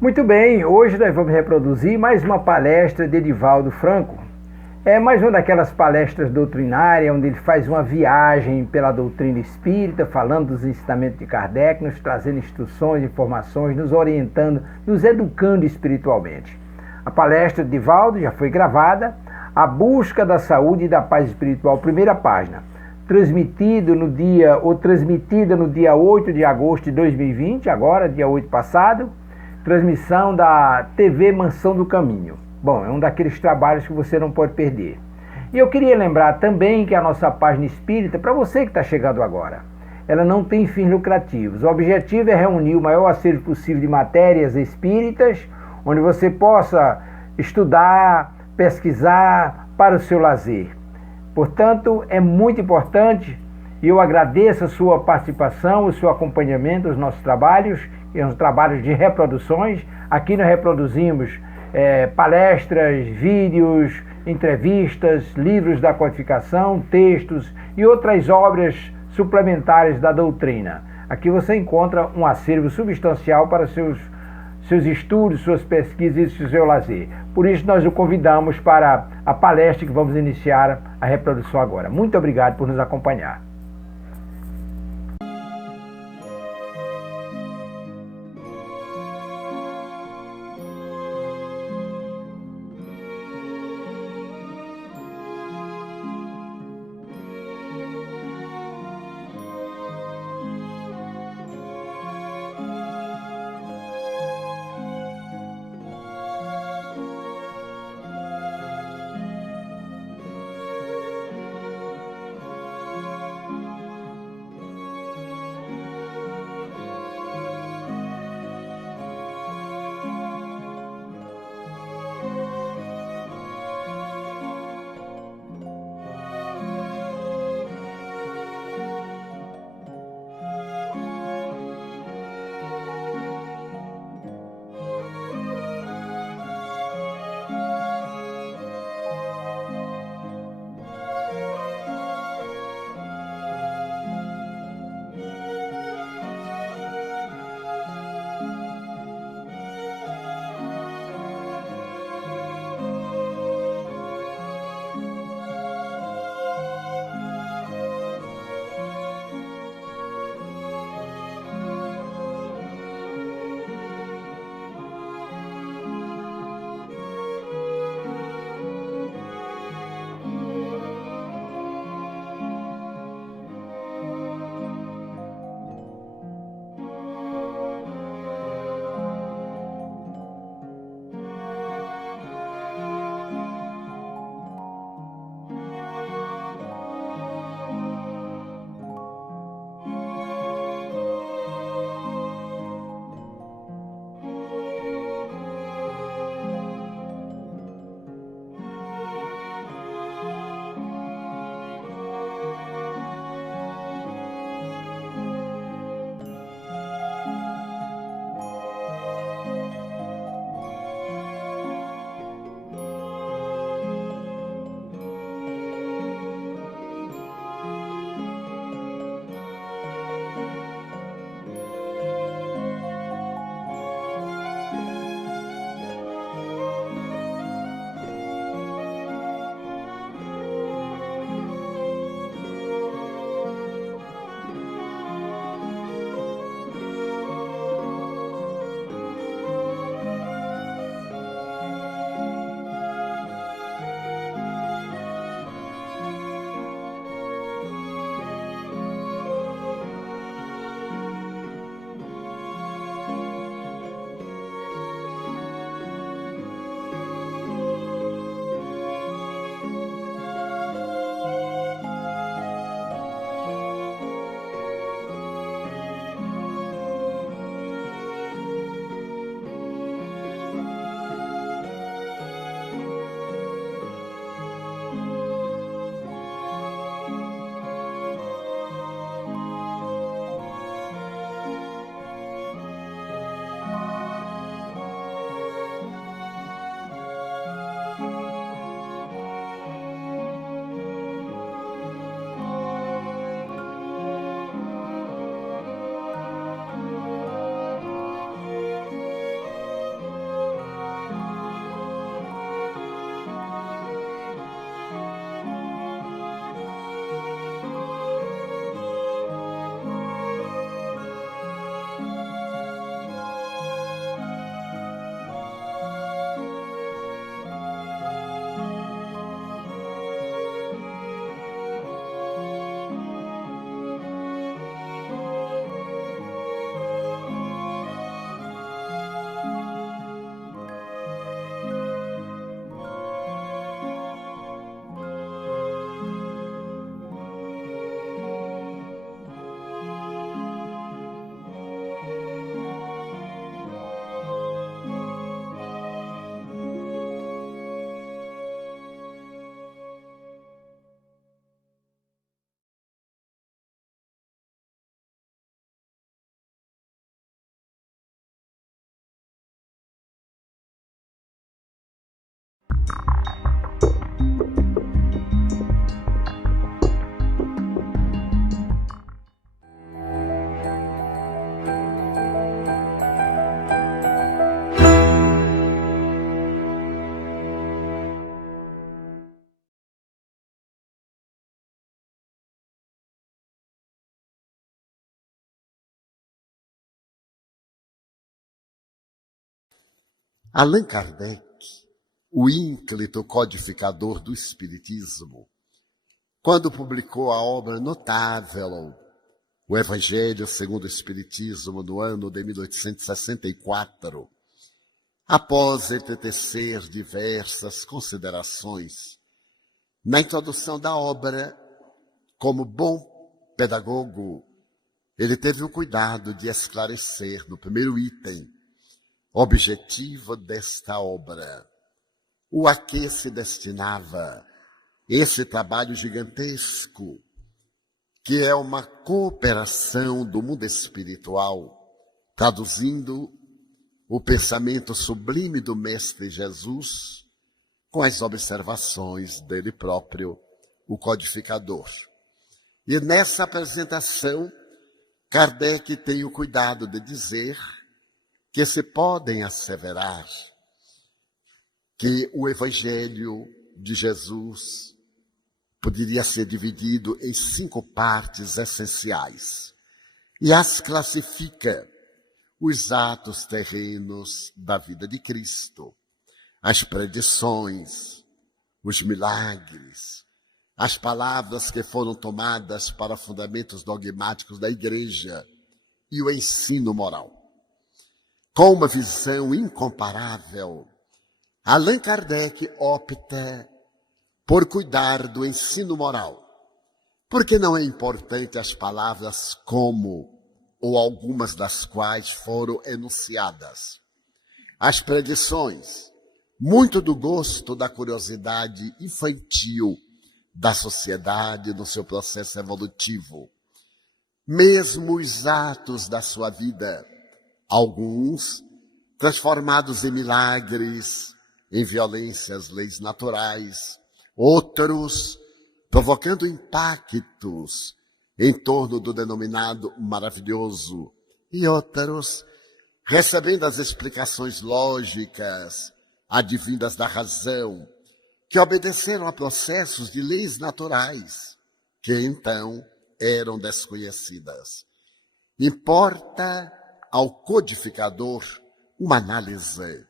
Muito bem, hoje nós vamos reproduzir mais uma palestra de Divaldo Franco. É mais uma daquelas palestras doutrinárias, onde ele faz uma viagem pela doutrina espírita, falando dos ensinamentos de Kardec, nos trazendo instruções, informações, nos orientando, nos educando espiritualmente. A palestra de Divaldo já foi gravada, A Busca da Saúde e da Paz Espiritual, primeira página, transmitida no dia 8 de agosto de 2020, agora, dia 8 passado, transmissão da TV Mansão do Caminho. Bom, é um daqueles trabalhos que você não pode perder. E eu queria lembrar também que a nossa página espírita, para você que está chegando agora, ela não tem fins lucrativos. O objetivo é reunir o maior acervo possível de matérias espíritas, onde você possa estudar, pesquisar para o seu lazer. Portanto, é muito importante e eu agradeço a sua participação, o seu acompanhamento aos nossos trabalhos, e aos trabalhos de reproduções. Aqui nós reproduzimos palestras, vídeos, entrevistas, livros da codificação, textos e outras obras suplementares da doutrina. Aqui você encontra um acervo substancial para seus estudos, suas pesquisas e seu lazer. Por isso nós o convidamos para a palestra que vamos iniciar a reprodução agora. Muito obrigado por nos acompanhar. Allan Kardec, o ínclito codificador do Espiritismo, quando publicou a obra notável, o Evangelho segundo o Espiritismo, no ano de 1864, após entecer diversas considerações, na introdução da obra, como bom pedagogo, ele teve o cuidado de esclarecer no primeiro item o objetivo desta obra, o a que se destinava esse trabalho gigantesco, que é uma cooperação do mundo espiritual, traduzindo o pensamento sublime do Mestre Jesus com as observações dele próprio, o codificador. E nessa apresentação, Kardec tem o cuidado de dizer que se podem asseverar que o Evangelho de Jesus poderia ser dividido em 5 partes essenciais e as classifica: os atos terrenos da vida de Cristo, as predições, os milagres, as palavras que foram tomadas para fundamentos dogmáticos da Igreja e o ensino moral. Com uma visão incomparável, Allan Kardec opta por cuidar do ensino moral, porque não é importante as palavras como ou algumas das quais foram enunciadas. As predições, muito do gosto da curiosidade infantil da sociedade no seu processo evolutivo. Mesmo os atos da sua vida, alguns transformados em milagres, em violências, leis naturais, outros provocando impactos em torno do denominado maravilhoso, e outros recebendo as explicações lógicas advindas da razão, que obedeceram a processos de leis naturais, que então eram desconhecidas. Importa ao codificador uma análise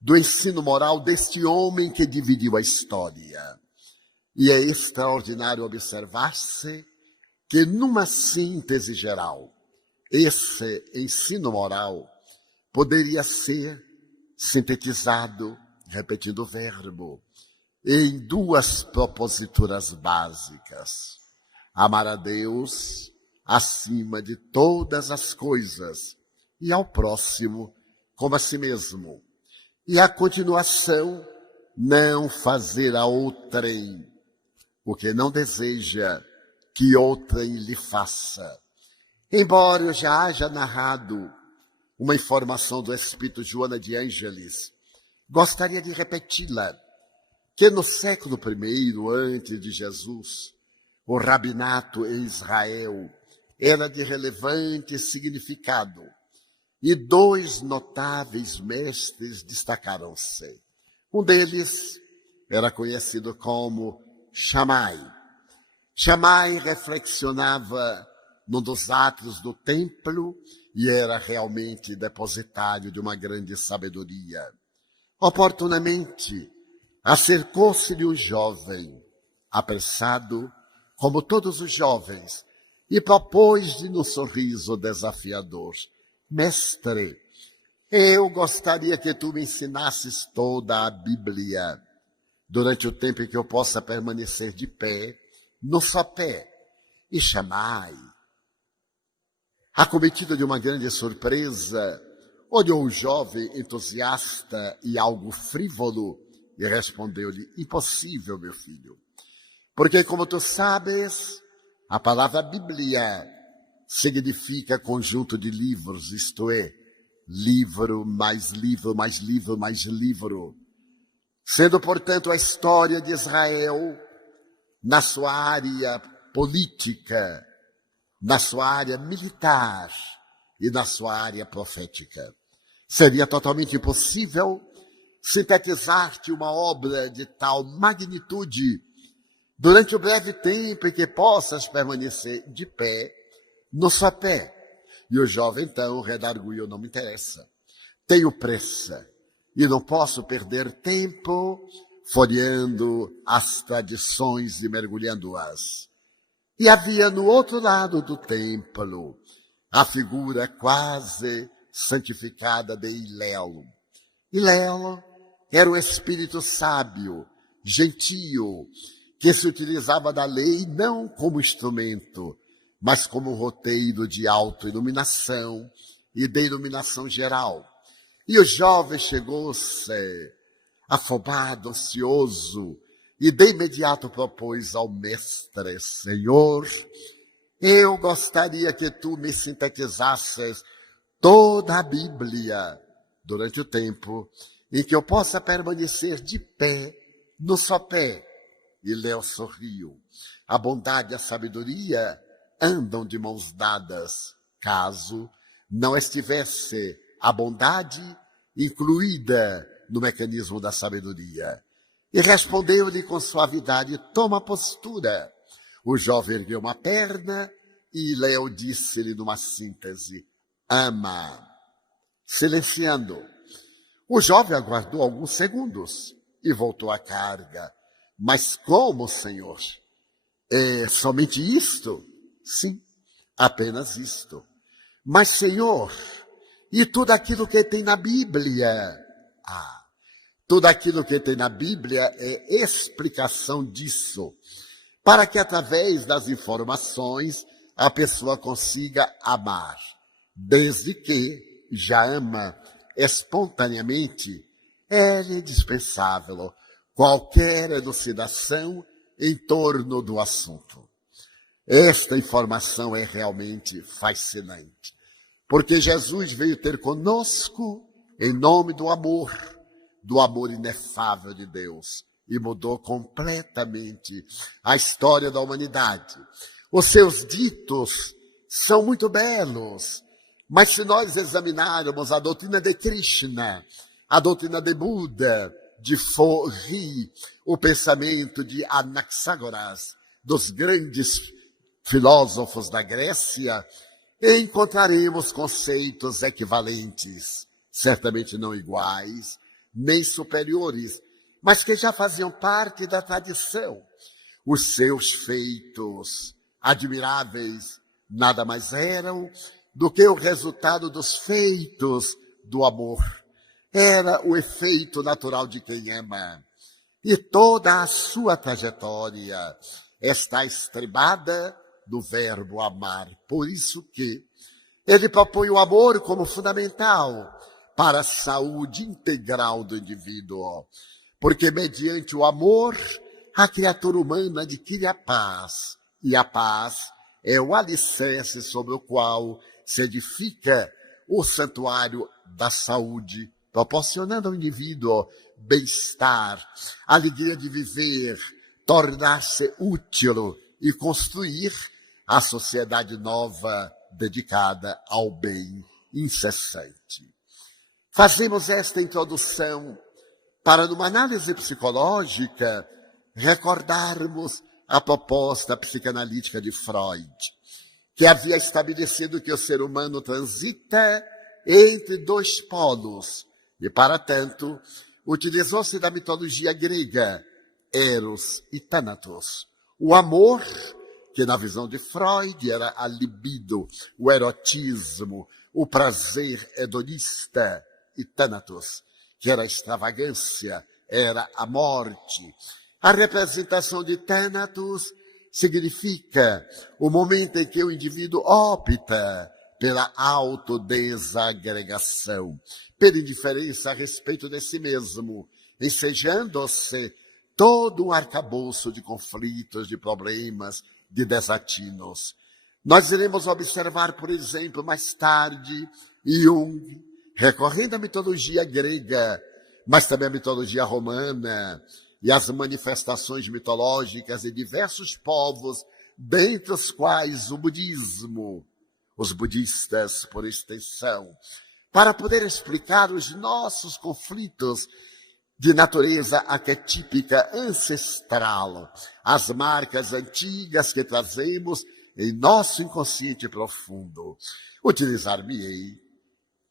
do ensino moral deste homem que dividiu a história. E é extraordinário observar-se que, numa síntese geral, esse ensino moral poderia ser sintetizado, repetindo o verbo, em 2 proposituras básicas: amar a Deus acima de todas as coisas e ao próximo como a si mesmo. E a continuação, não fazer a outrem o que não deseja que outrem lhe faça. Embora eu já haja narrado uma informação do Espírito Joana de Ângeles, gostaria de repeti-la, que no século I antes de Jesus, o rabinato em Israel era de relevante significado, e 2 notáveis mestres destacaram-se. Um deles era conhecido como Shammai. Shammai reflexionava num dos átrios do templo e era realmente depositário de uma grande sabedoria. Oportunamente, acercou-se-lhe um jovem, apressado, como todos os jovens, e propôs-lhe num sorriso desafiador: mestre, eu gostaria que tu me ensinasses toda a Bíblia, durante o tempo em que eu possa permanecer de pé, no sopé. E Shammai, acometido de uma grande surpresa, olhou o jovem entusiasta e algo frívolo e respondeu-lhe: impossível, meu filho, porque, como tu sabes, a palavra Bíblia significa conjunto de livros, isto é, livro mais livro, mais livro, mais livro. Sendo, portanto, a história de Israel, na sua área política, na sua área militar e na sua área profética. Seria totalmente impossível sintetizar-te uma obra de tal magnitude durante o breve tempo em que possas permanecer de pé no sopé. E o jovem, então, redarguiu: não me interessa. Tenho pressa. e não posso perder tempo folheando as tradições e mergulhando-as. E havia no outro lado do templo a figura quase santificada de Hilel. Hilel era um espírito sábio, gentio, que se utilizava da lei não como instrumento, mas como roteiro de autoiluminação e de iluminação geral. E o jovem chegou-se, afobado, ansioso, e de imediato propôs ao mestre: Senhor, eu gostaria que tu me sintetizasses toda a Bíblia durante o tempo em que eu possa permanecer de pé, no sopé. E Léo sorriu. A bondade e a sabedoria andam de mãos dadas, caso não estivesse a bondade incluída no mecanismo da sabedoria. E respondeu-lhe com suavidade: toma postura. O jovem ergueu uma perna e Léo disse-lhe numa síntese: ama. Silenciando. O jovem aguardou alguns segundos e voltou à carga. Mas como, Senhor? É somente isto? Sim, apenas isto. Mas, Senhor, e tudo aquilo que tem na Bíblia? Tudo aquilo que tem na Bíblia é explicação disso, para que através das informações a pessoa consiga amar, desde que já ama espontaneamente. É indispensável qualquer elucidação em torno do assunto. Esta informação é realmente fascinante, porque Jesus veio ter conosco em nome do amor inefável de Deus, e mudou completamente a história da humanidade. Os seus ditos são muito belos, mas se nós examinarmos a doutrina de Krishna, a doutrina de Buda, de Forri, o pensamento de Anaxágoras, dos grandes filósofos da Grécia, encontraremos conceitos equivalentes, certamente não iguais, nem superiores, mas que já faziam parte da tradição. Os seus feitos admiráveis nada mais eram do que o resultado dos feitos do amor. Era o efeito natural de quem ama. E toda a sua trajetória está estribada do verbo amar. Por isso que ele propõe o amor como fundamental para a saúde integral do indivíduo. Porque mediante o amor, a criatura humana adquire a paz. E a paz é o alicerce sobre o qual se edifica o santuário da saúde, proporcionando ao indivíduo bem-estar, alegria de viver, tornar-se útil e construir a sociedade nova dedicada ao bem incessante. Fazemos esta introdução para, numa análise psicológica, recordarmos a proposta psicanalítica de Freud, que havia estabelecido que o ser humano transita entre dois polos, e, para tanto, utilizou-se da mitologia grega, Eros e Thanatos. O amor, que na visão de Freud era a libido, o erotismo, o prazer hedonista, e Thanatos, que era a extravagância, era a morte. A representação de Thanatos significa o momento em que o indivíduo opta pela autodesagregação, pela indiferença a respeito de si mesmo, ensejando-se todo um arcabouço de conflitos, de problemas, de desatinos. Nós iremos observar, por exemplo, mais tarde, Jung, recorrendo à mitologia grega, mas também à mitologia romana, e as manifestações mitológicas de diversos povos, dentre os quais o budismo, os budistas por extensão, para poder explicar os nossos conflitos de natureza arquetípica ancestral, as marcas antigas que trazemos em nosso inconsciente profundo. Utilizar-me-ei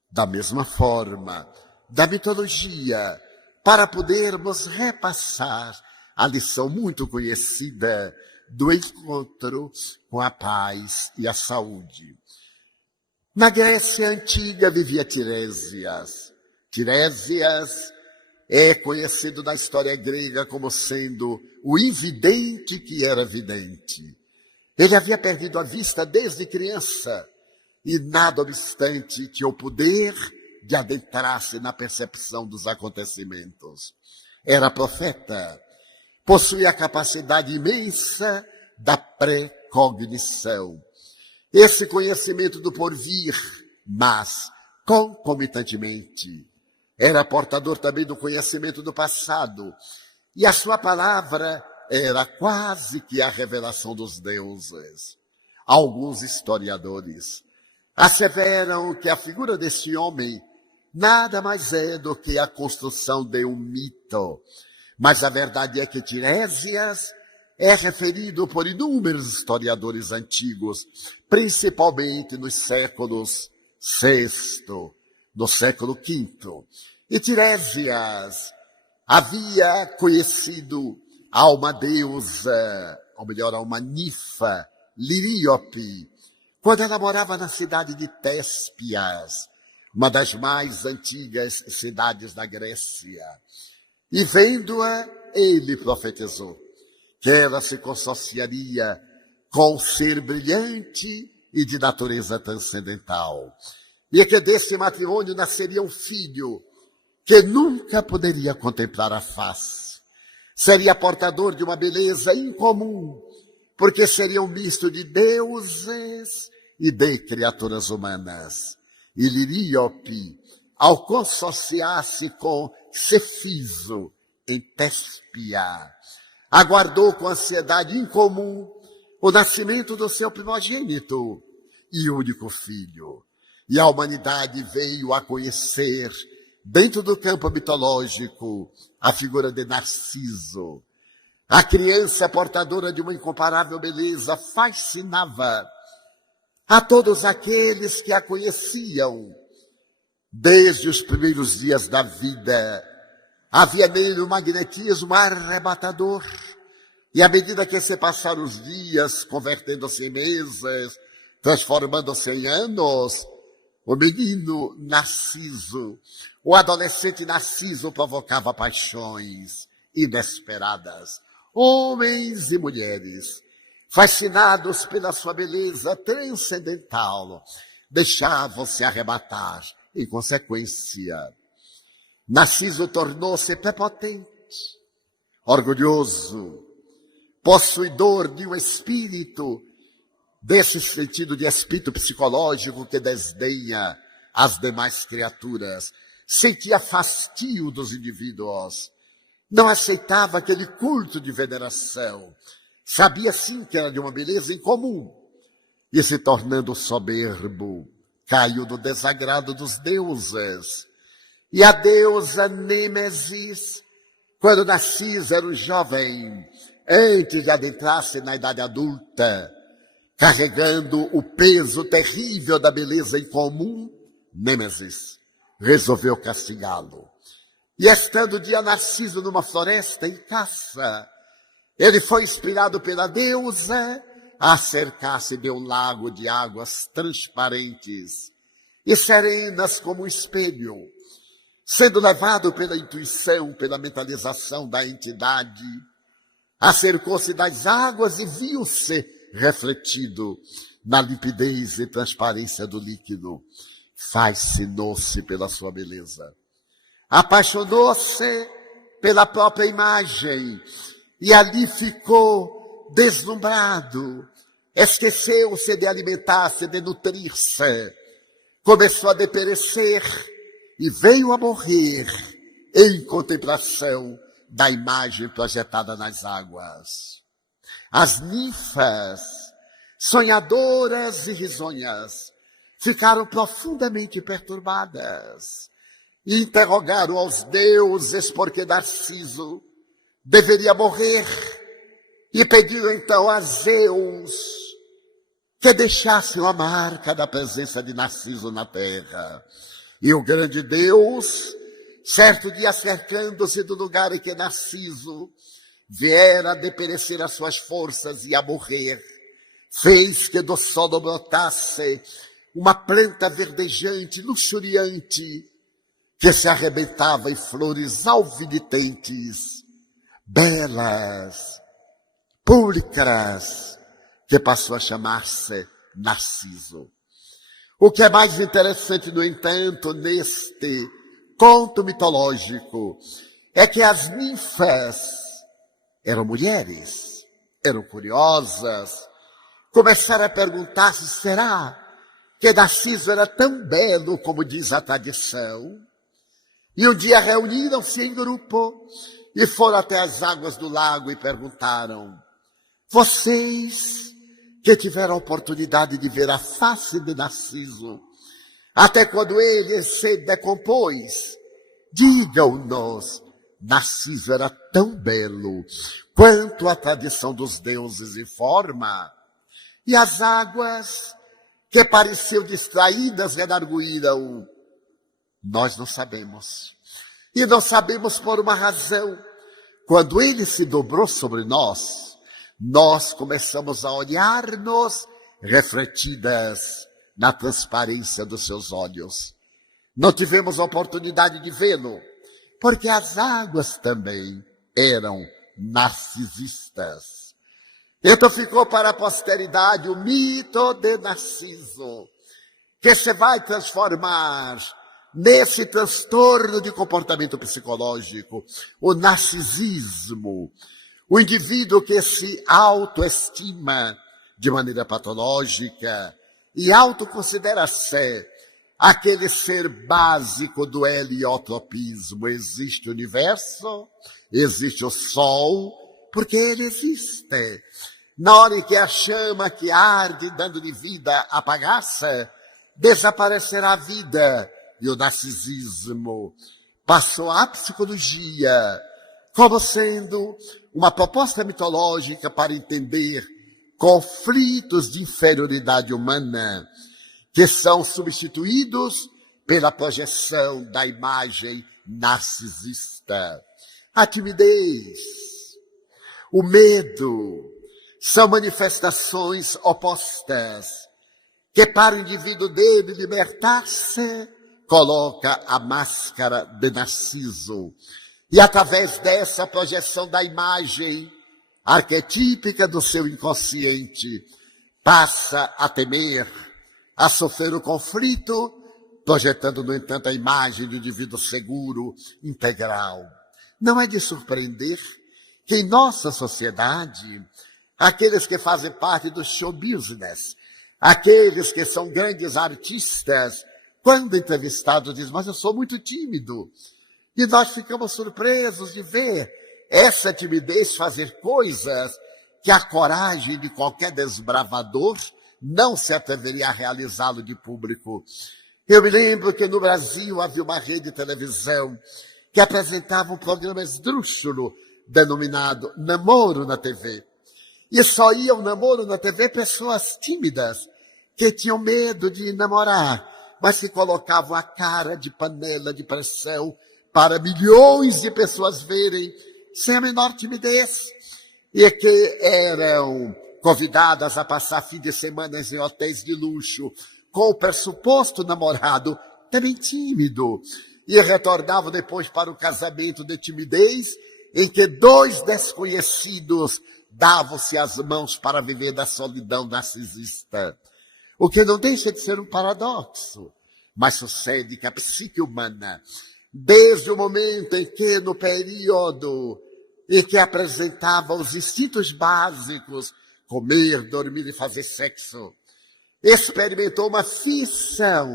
da mesma forma da mitologia para podermos repassar a lição muito conhecida do encontro com a paz e a saúde. Na Grécia Antiga vivia Tiresias. Tiresias é conhecido na história grega como sendo o invidente que era vidente. Ele havia perdido a vista desde criança e nada obstante que o poder de adentrar-se na percepção dos acontecimentos. Era profeta, possuía a capacidade imensa da precognição. Esse conhecimento do porvir, mas concomitantemente, era portador também do conhecimento do passado, e a sua palavra era quase que a revelação dos deuses. Alguns historiadores asseveram que a figura desse homem nada mais é do que a construção de um mito. Mas a verdade é que Tiresias é referido por inúmeros historiadores antigos, principalmente nos séculos VI, no século V. E Tiresias havia conhecido a uma deusa, ou melhor, a uma ninfa, Liríope, quando ela morava na cidade de Téspias, uma das mais antigas cidades da Grécia. E vendo-a, ele profetizou que ela se consorciaria com um ser brilhante e de natureza transcendental. E que desse matrimônio nasceria um filho que nunca poderia contemplar a face. Seria portador de uma beleza incomum, porque seria um misto de deuses e de criaturas humanas. E Liríope, ao consorciar-se com Cefiso em Téspia, aguardou com ansiedade incomum o nascimento do seu primogênito e único filho. E a humanidade veio a conhecer, dentro do campo mitológico, a figura de Narciso. A criança portadora de uma incomparável beleza fascinava a todos aqueles que a conheciam. Desde os primeiros dias da vida, havia nele um magnetismo arrebatador. E à medida que se passaram os dias, convertendo-se em meses, transformando-se em anos, o menino Narciso, o adolescente Narciso provocava paixões inesperadas. Homens e mulheres, fascinados pela sua beleza transcendental, deixavam-se arrebatar. Em consequência, Narciso tornou-se prepotente, orgulhoso, possuidor de um espírito, desse sentido de espírito psicológico que desdenha as demais criaturas, sentia fastio dos indivíduos, não aceitava aquele culto de veneração, sabia sim que era de uma beleza incomum, e se tornando soberbo, caiu no desagrado dos deuses. E a deusa Nêmesis, quando Narciso era um jovem, antes de adentrar-se na idade adulta, carregando o peso terrível da beleza incomum, Nêmesis resolveu castigá-lo. E estando dia Narciso numa floresta em caça, ele foi inspirado pela deusa a cercar-se de um lago de águas transparentes e serenas como um espelho. Sendo levado pela intuição, pela mentalização da entidade, acercou-se das águas e viu-se refletido na limpidez e transparência do líquido. Fascinou-se pela sua beleza. Apaixonou-se pela própria imagem e ali ficou deslumbrado. Esqueceu-se de alimentar-se, de nutrir-se. Começou a deperecer e veio a morrer em contemplação da imagem projetada nas águas. As ninfas, sonhadoras e risonhas, ficaram profundamente perturbadas e interrogaram aos deuses por que Narciso deveria morrer e pediram então a Zeus que deixasse uma marca da presença de Narciso na terra. E o grande Deus certo dia, cercando-se do lugar em que Narciso viera a deperecer as suas forças e a morrer, fez que do solo brotasse uma planta verdejante, luxuriante, que se arrebentava em flores alvinitentes, belas, púrpuras, que passou a chamar-se Narciso. O que é mais interessante, no entanto, neste conto mitológico, é que as ninfas eram mulheres, eram curiosas, começaram a perguntar se será que Narciso era tão belo como diz a tradição. E um dia reuniram-se em grupo e foram até as águas do lago e perguntaram: vocês que tiveram a oportunidade de ver a face de Narciso, até quando ele se decompôs, digam-nos, Narciso era tão belo quanto a tradição dos deuses informa? E as águas, que pareciam distraídas, redarguíram: nós não sabemos. E não sabemos por uma razão. Quando ele se dobrou sobre nós, nós começamos a olhar-nos refletidas na transparência dos seus olhos. Não tivemos a oportunidade de vê-lo, porque as águas também eram narcisistas. Então ficou para a posteridade o mito de Narciso, que se vai transformar nesse transtorno de comportamento psicológico, o narcisismo, o indivíduo que se autoestima de maneira patológica e autoconsidera-se aquele ser básico do heliotropismo. Existe o universo, existe o sol, porque ele existe. Na hora em que a chama que arde, dando-lhe vida, apagar-se, desaparecerá a vida. E o narcisismo passou à psicologia como sendo uma proposta mitológica para entender conflitos de inferioridade humana que são substituídos pela projeção da imagem narcisista. A timidez, o medo, são manifestações opostas que, para o indivíduo dele libertar-se, coloca a máscara de Narciso. E através dessa projeção da imagem arquetípica do seu inconsciente, passa a temer, a sofrer o conflito, projetando, no entanto, a imagem do indivíduo seguro, integral. Não é de surpreender que em nossa sociedade, aqueles que fazem parte do show business, aqueles que são grandes artistas, quando entrevistados, dizem: mas eu sou muito tímido. E nós ficamos surpresos de ver essa timidez fazer coisas que a coragem de qualquer desbravador não se atreveria a realizá-lo de público. Eu me lembro que no Brasil havia uma rede de televisão que apresentava um programa esdrúxulo denominado Namoro na TV. E só iam namoro na TV pessoas tímidas que tinham medo de namorar, mas que colocavam a cara de panela de pressão para milhões de pessoas verem sem a menor timidez, e que eram convidadas a passar fim de semana em hotéis de luxo com o pressuposto namorado também tímido, e retornavam depois para o casamento de timidez, em que dois desconhecidos davam-se as mãos para viver da solidão narcisista. O que não deixa de ser um paradoxo, mas sucede que a psique humana, desde o momento em que, no período em que apresentava os instintos básicos, comer, dormir e fazer sexo, experimentou uma fissão.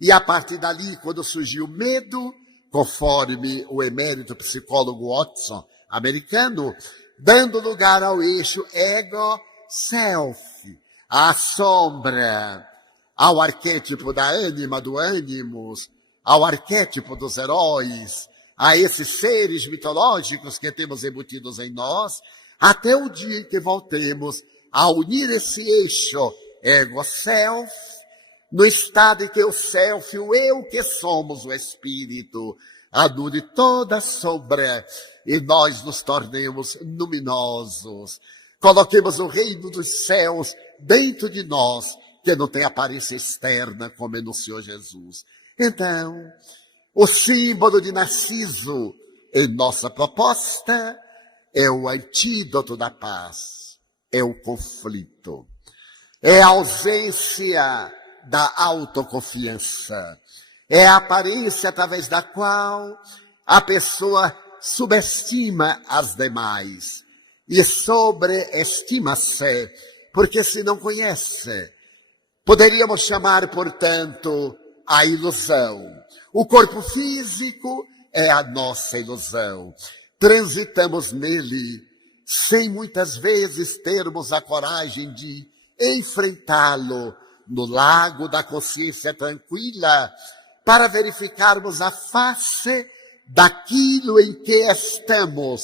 E a partir dali, quando surgiu o medo, conforme o emérito psicólogo Watson, americano, dando lugar ao eixo ego-self, à sombra, ao arquétipo da ânima, do ânimos, ao arquétipo dos heróis, a esses seres mitológicos que temos embutidos em nós, até o dia em que voltemos a unir esse eixo ego-self, no estado em que o self, o eu que somos, o espírito, anule toda sombra e nós nos tornemos luminosos. Coloquemos o reino dos céus dentro de nós, que não tem aparência externa, como enunciou Jesus. Então, o símbolo de Narciso em nossa proposta é o antídoto da paz, é o conflito, é a ausência da autoconfiança, é a aparência através da qual a pessoa subestima as demais e sobreestima-se, porque se não conhece. Poderíamos chamar, portanto, a ilusão. O corpo físico é a nossa ilusão. Transitamos nele sem muitas vezes termos a coragem de enfrentá-lo no lago da consciência tranquila para verificarmos a face daquilo em que estamos,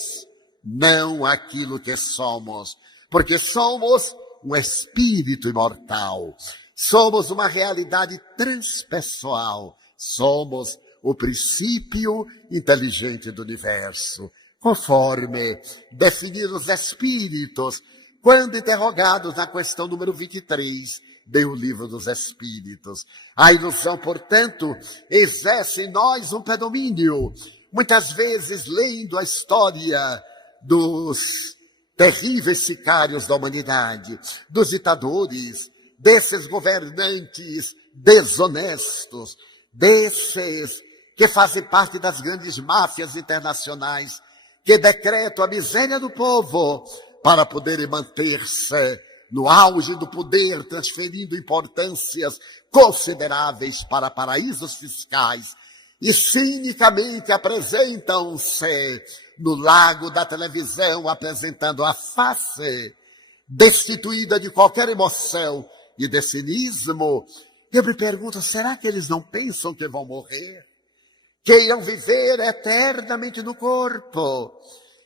não aquilo que somos, porque somos um espírito imortal, somos uma realidade transpessoal, somos o princípio inteligente do universo, conforme definiram os espíritos, quando interrogados na questão número 23 do Livro dos Espíritos. A ilusão, portanto, exerce em nós um predomínio, muitas vezes lendo a história dos terríveis sicários da humanidade, dos ditadores, desses governantes desonestos, desses que fazem parte das grandes máfias internacionais, que decretam a miséria do povo para poderem manter-se no auge do poder, transferindo importâncias consideráveis para paraísos fiscais, e cinicamente apresentam-se no lago da televisão, apresentando a face destituída de qualquer emoção e de cinismo. Eu me pergunto, será que eles não pensam que vão morrer? Que irão viver eternamente no corpo?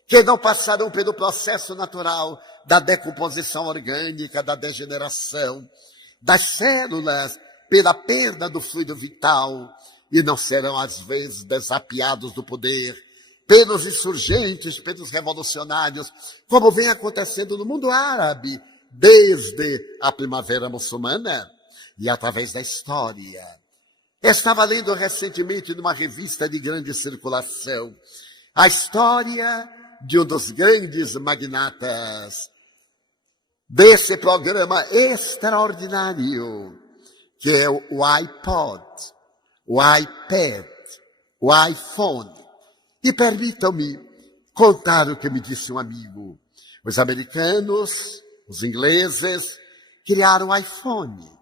Que não passarão pelo processo natural da decomposição orgânica, da degeneração das células, pela perda do fluido vital, e não serão, às vezes, desapiados do poder pelos insurgentes, pelos revolucionários, como vem acontecendo no mundo árabe, desde a primavera muçulmana e através da história. Estava lendo recentemente numa revista de grande circulação a história de um dos grandes magnatas desse programa extraordinário, que é o iPod, o iPad, o iPhone. E permitam-me contar o que me disse um amigo. Os americanos, os ingleses, criaram o iPhone,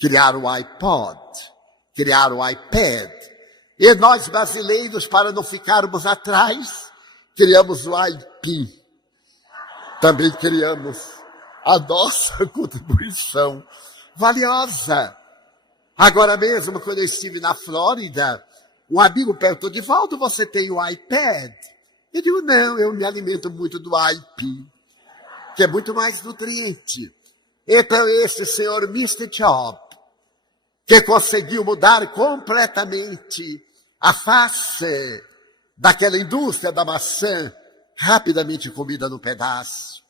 criaram o iPod, criaram o iPad. E nós, brasileiros, para não ficarmos atrás, criamos o IP. Também criamos a nossa contribuição valiosa. Agora mesmo, quando eu estive na Flórida, um amigo perguntou, Divaldo, você tem o iPad? Eu digo, não, eu me alimento muito do IP, que é muito mais nutriente. Então, esse senhor Mr. Job, que conseguiu mudar completamente a face daquela indústria da maçã, rapidamente comida no pedaço,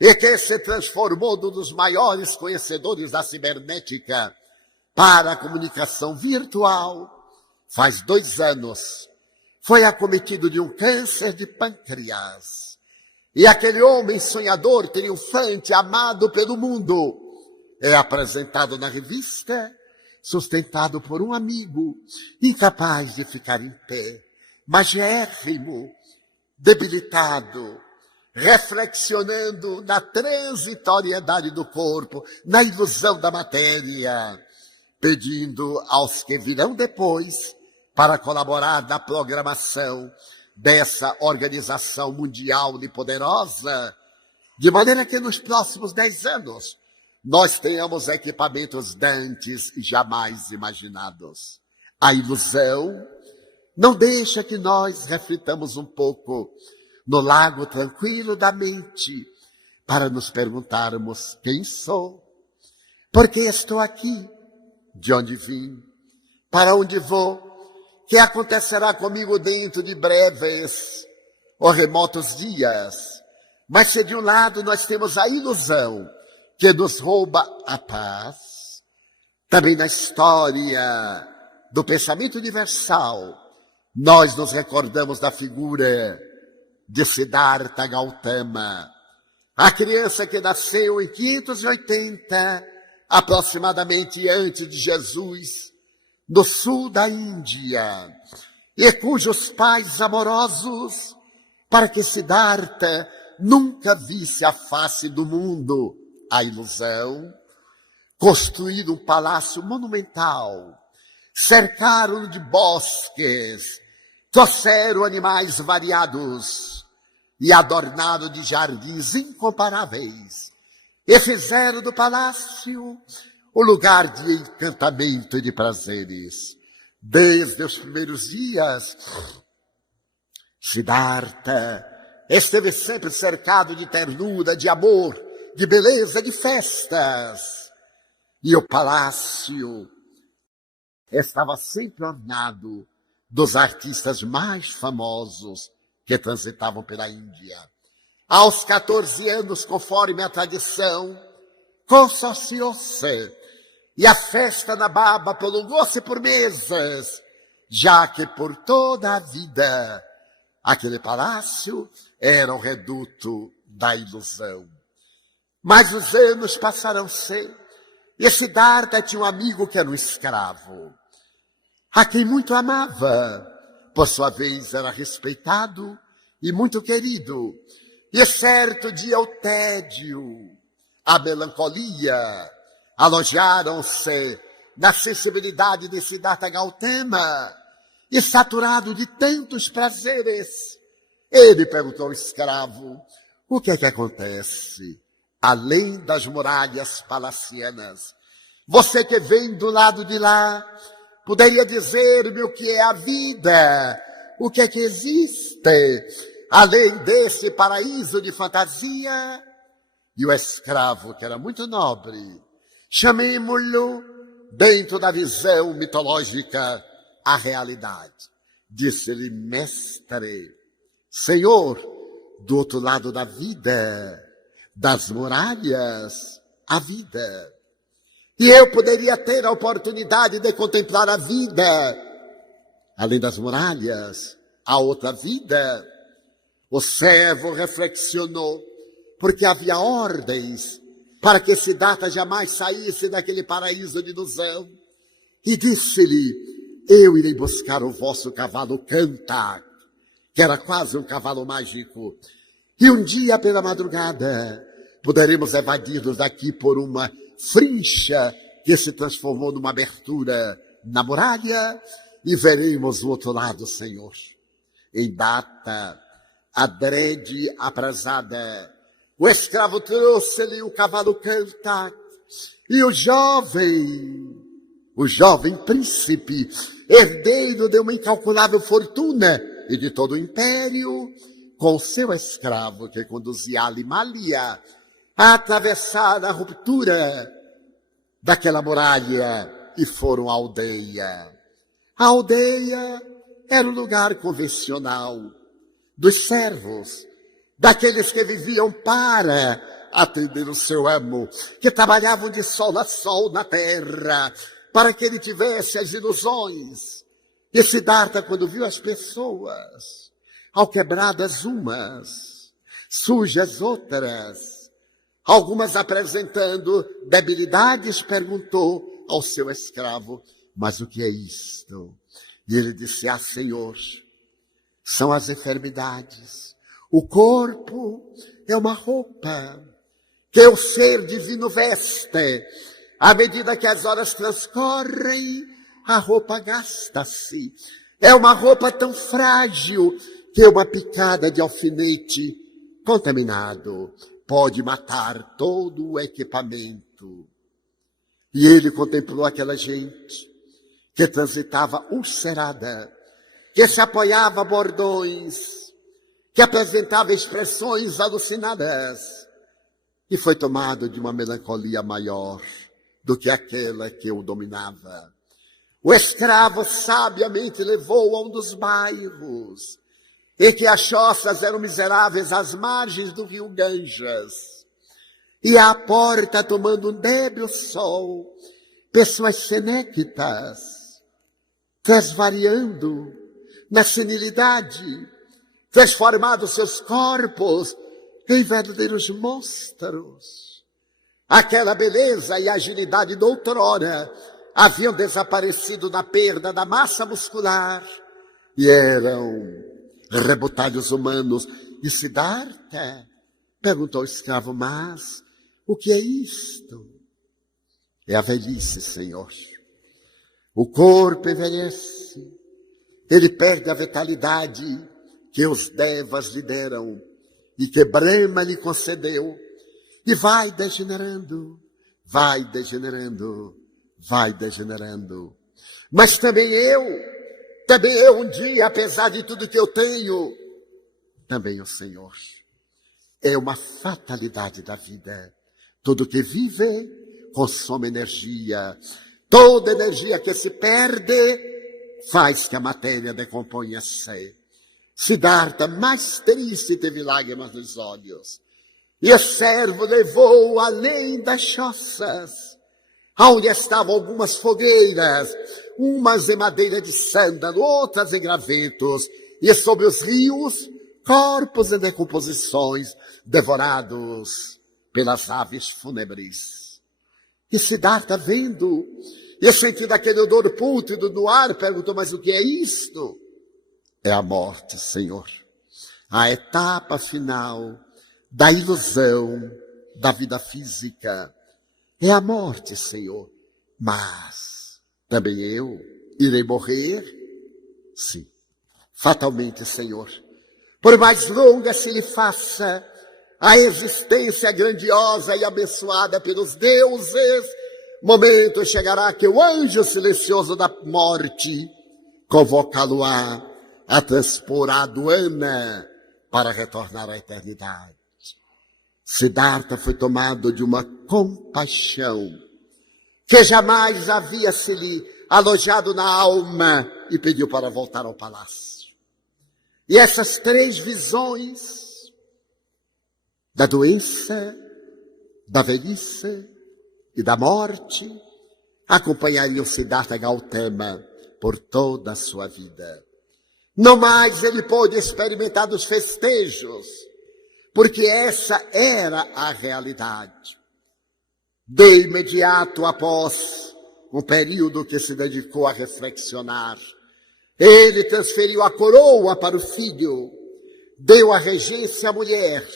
e que se transformou num dos maiores conhecedores da cibernética para a comunicação virtual, faz 2 anos, foi acometido de um câncer de pâncreas. E aquele homem sonhador, triunfante, amado pelo mundo, é apresentado na revista, sustentado por um amigo, incapaz de ficar em pé, magérrimo, debilitado, reflexionando na transitoriedade do corpo, na ilusão da matéria, pedindo aos que virão depois para colaborar na programação dessa organização mundial e poderosa, de maneira que nos próximos 10 anos nós tenhamos equipamentos dantes jamais imaginados. A ilusão não deixa que nós reflitamos um pouco no lago tranquilo da mente para nos perguntarmos quem sou, por que estou aqui, de onde vim, para onde vou, que acontecerá comigo dentro de breves ou remotos dias. Mas se de um lado nós temos a ilusão que nos rouba a paz, também na história do pensamento universal, nós nos recordamos da figura de Siddhartha Gautama, a criança que nasceu em 580, aproximadamente antes de Jesus, no sul da Índia, e cujos pais amorosos, para que Siddhartha nunca visse a face do mundo, a ilusão, construíram um palácio monumental, cercaram-no de bosques, trouxeram animais variados e adornaram de jardins incomparáveis, e fizeram do palácio o lugar de encantamento e de prazeres. Desde os primeiros dias, Siddhartha esteve sempre cercado de ternura, de amor, de beleza, de festas. E o palácio estava sempre ornado dos artistas mais famosos que transitavam pela Índia. Aos 14 anos, conforme a tradição, consorciou-se, e a festa na Baba prolongou-se por meses, já que por toda a vida aquele palácio era o reduto da ilusão. Mas os anos passaram-se, e Siddhartha tinha um amigo que era um escravo, a quem muito amava. Por sua vez era respeitado e muito querido. E certo dia o tédio, a melancolia, alojaram-se na sensibilidade de Siddhartha Gautama, e saturado de tantos prazeres, ele perguntou ao escravo: o que é que acontece além das muralhas palacianas? Você que vem do lado de lá, poderia dizer-me o que é a vida? O que é que existe além desse paraíso de fantasia? E o escravo, que era muito nobre, chamemo-lo, dentro da visão mitológica, a realidade. Disse-lhe: mestre, Senhor, do outro lado da vida, das muralhas, a vida. E eu poderia ter a oportunidade de contemplar a vida. Além das muralhas, a outra vida. O servo reflexionou, porque havia ordens para que Siddhartha jamais saísse daquele paraíso de ilusão. E disse-lhe: eu irei buscar o vosso cavalo Kanta, que era quase um cavalo mágico. E um dia pela madrugada poderemos evadir-nos daqui por uma frincha que se transformou numa abertura na muralha, e veremos o outro lado, Senhor. Em data adrede aprazada, o escravo trouxe-lhe o cavalo Kanta, e o jovem príncipe, herdeiro de uma incalculável fortuna e de todo o império, com seu escravo que conduzia Alimalia a atravessar a ruptura daquela muralha, e foram à aldeia. A aldeia era um lugar convencional dos servos, daqueles que viviam para atender o seu amo, que trabalhavam de sol a sol na terra, para que ele tivesse as ilusões. E Siddhartha, quando viu as pessoas, alquebradas umas, sujas outras, algumas apresentando debilidades, perguntou ao seu escravo: mas o que é isto? E ele disse: ah, Senhor, são as enfermidades. O corpo é uma roupa que o ser divino veste. À medida que as horas transcorrem, a roupa gasta-se. É uma roupa tão frágil que uma picada de alfinete contaminado pode matar todo o equipamento. E ele contemplou aquela gente que transitava ulcerada, que se apoiava a bordões, que apresentava expressões alucinadas, e foi tomado de uma melancolia maior do que aquela que o dominava. o escravo sabiamente levou a um dos bairros, em que as choças eram miseráveis às margens do rio Ganges. E à porta, tomando um débil sol, pessoas senectas, transvariando na senilidade, transformado seus corpos em verdadeiros monstros. Aquela beleza e agilidade de outrora haviam desaparecido na perda da massa muscular e eram rebotalhos humanos. E Siddhartha perguntou ao escravo: mas o que é isto? É a velhice, Senhor. O corpo envelhece, ele perde a vitalidade que os devas lhe deram e que Brahma lhe concedeu, e vai degenerando, vai degenerando, vai degenerando. Mas também eu um dia, apesar de tudo que eu tenho, também o Senhor. É uma fatalidade da vida. Tudo que vive consome energia. Toda energia que se perde faz que a matéria decomponha-se. Siddhartha, mais triste, teve lágrimas nos olhos. E o servo levou além das choças, onde estavam algumas fogueiras, umas em madeira de sândalo, outras em gravetos, e sobre os rios, corpos em decomposições, devorados pelas aves fúnebres. E Siddhartha, vendo e sentindo aquele odor pútrido no ar, perguntou: mas o que é isto? É a morte, Senhor. A etapa final da ilusão da vida física. É a morte, Senhor. Mas também eu irei morrer? Sim, fatalmente, Senhor. Por mais longa se lhe faça a existência grandiosa e abençoada pelos deuses, momento chegará que o anjo silencioso da morte convocá-lo-á a transpor a aduana para retornar à eternidade. Siddhartha foi tomado de uma compaixão que jamais havia se lhe alojado na alma e pediu para voltar ao palácio. E essas três visões da doença, da velhice e da morte acompanhariam Siddhartha Gautama por toda a sua vida. Não mais ele pôde experimentar dos festejos, porque essa era a realidade. De imediato após um período que se dedicou a reflexionar, ele transferiu a coroa para o filho, deu a regência à mulher,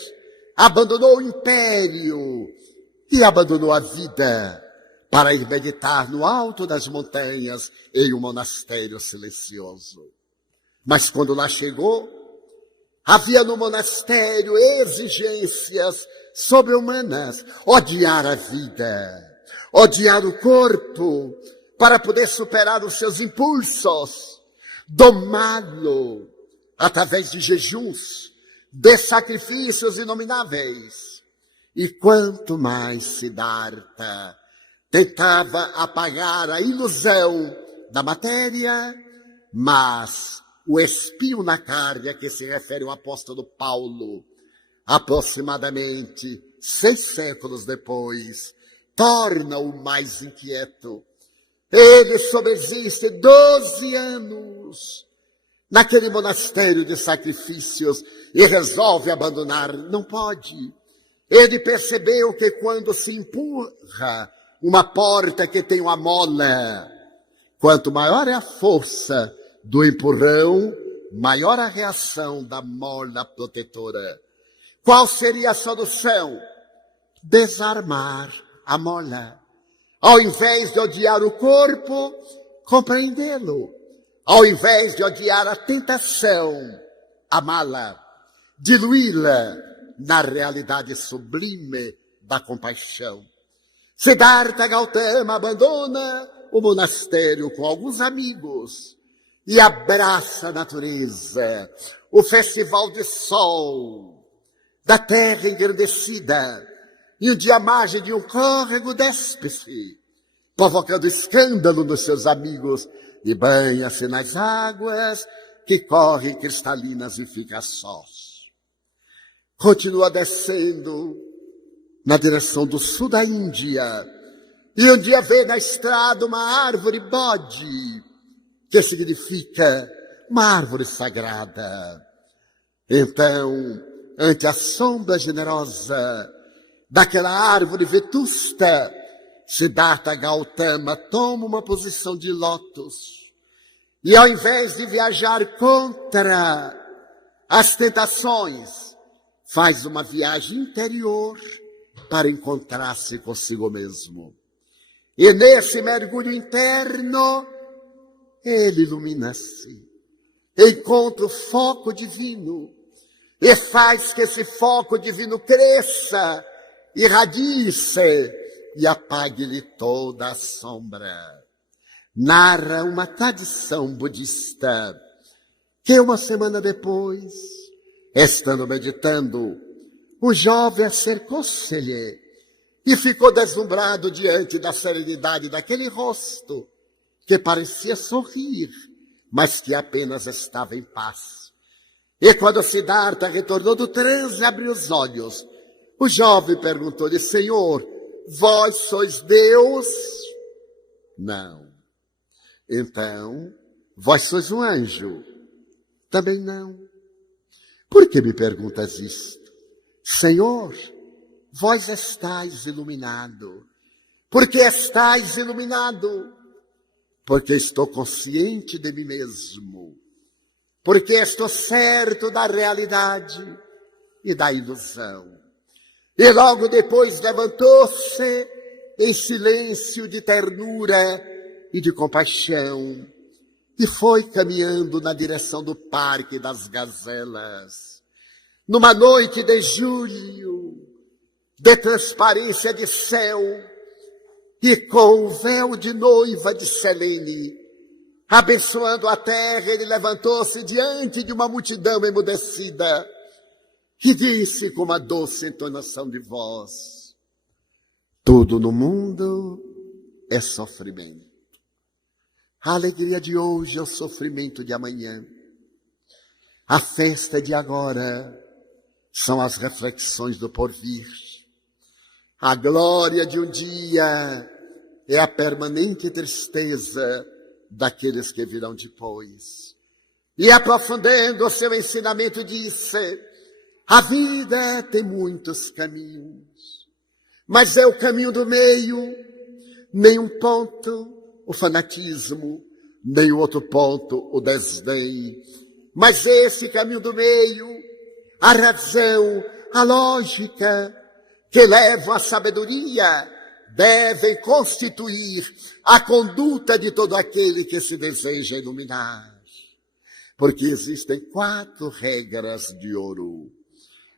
abandonou o império e abandonou a vida para ir meditar no alto das montanhas em um monastério silencioso. Mas quando lá chegou, havia no monastério exigências sobre-humanas: odiar a vida, odiar o corpo, para poder superar os seus impulsos, domá-lo através de jejuns, de sacrifícios inomináveis. E quanto mais Siddhartha tentava apagar a ilusão da matéria, mas o espinho na carne a que se refere o apóstolo Paulo, aproximadamente 6 séculos depois, torna-o mais inquieto. Ele subsiste 12 anos naquele monastério de sacrifícios e resolve abandonar. Não pode. Ele percebeu que quando se empurra uma porta que tem uma mola, quanto maior é a força do empurrão, maior a reação da mola protetora. Qual seria a solução? Desarmar a mola. Ao invés de odiar o corpo, compreendê-lo. Ao invés de odiar a tentação, amá-la, diluí-la na realidade sublime da compaixão. Siddhartha Gautama abandona o monastério com alguns amigos e abraça a natureza, o festival de sol, da terra engrandecida, e um dia à margem de um córrego despe-se provocando escândalo nos seus amigos, e banha-se nas águas que correm cristalinas e fica sós. Continua descendo na direção do sul da Índia, e um dia vê na estrada uma árvore bode, que significa uma árvore sagrada. Então, ante a sombra generosa daquela árvore vetusta, Siddhartha Gautama toma uma posição de lótus. E ao invés de viajar contra as tentações, faz uma viagem interior para encontrar-se consigo mesmo. E nesse mergulho interno, ele ilumina-se, encontra o foco divino e faz que esse foco divino cresça, irradie-se e apague-lhe toda a sombra. Narra uma tradição budista que uma semana depois, estando meditando, o jovem acercou-se-lhe e ficou deslumbrado diante da serenidade daquele rosto que parecia sorrir, mas que apenas estava em paz. E quando Siddhartha retornou do transe e abriu os olhos, o jovem perguntou-lhe: Senhor, vós sois Deus? Não. Então, vós sois um anjo? Também não. Por que me perguntas isto? Senhor, vós estáis iluminado. Por que estáis iluminado? Porque estou consciente de mim mesmo. Porque estou certo da realidade e da ilusão. E logo depois levantou-se em silêncio de ternura e de compaixão, e foi caminhando na direção do Parque das Gazelas. Numa noite de julho, de transparência de céu, e com o véu de noiva de Selene, abençoando a terra, ele levantou-se diante de uma multidão emudecida, e disse com uma doce entonação de voz: tudo no mundo é sofrimento. A alegria de hoje é o sofrimento de amanhã. A festa de agora são as reflexões do porvir. A glória de um dia é a permanente tristeza daqueles que virão depois. E aprofundando o seu ensinamento, disse: a vida tem muitos caminhos, mas é o caminho do meio, nem um ponto o fanatismo, nem o outro ponto o desdém. Mas esse caminho do meio, a razão, a lógica, que levam à sabedoria, devem constituir a conduta de todo aquele que se deseja iluminar. Porque existem 4 regras de ouro.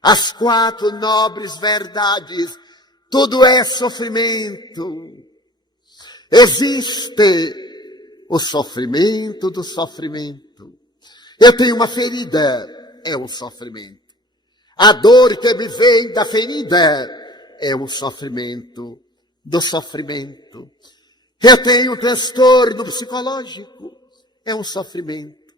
As 4 nobres verdades. Tudo é sofrimento. Existe o sofrimento do sofrimento. Eu tenho uma ferida, é um sofrimento. A dor que me vem da ferida é um sofrimento do sofrimento. Eu tenho um transtorno psicológico, é um sofrimento.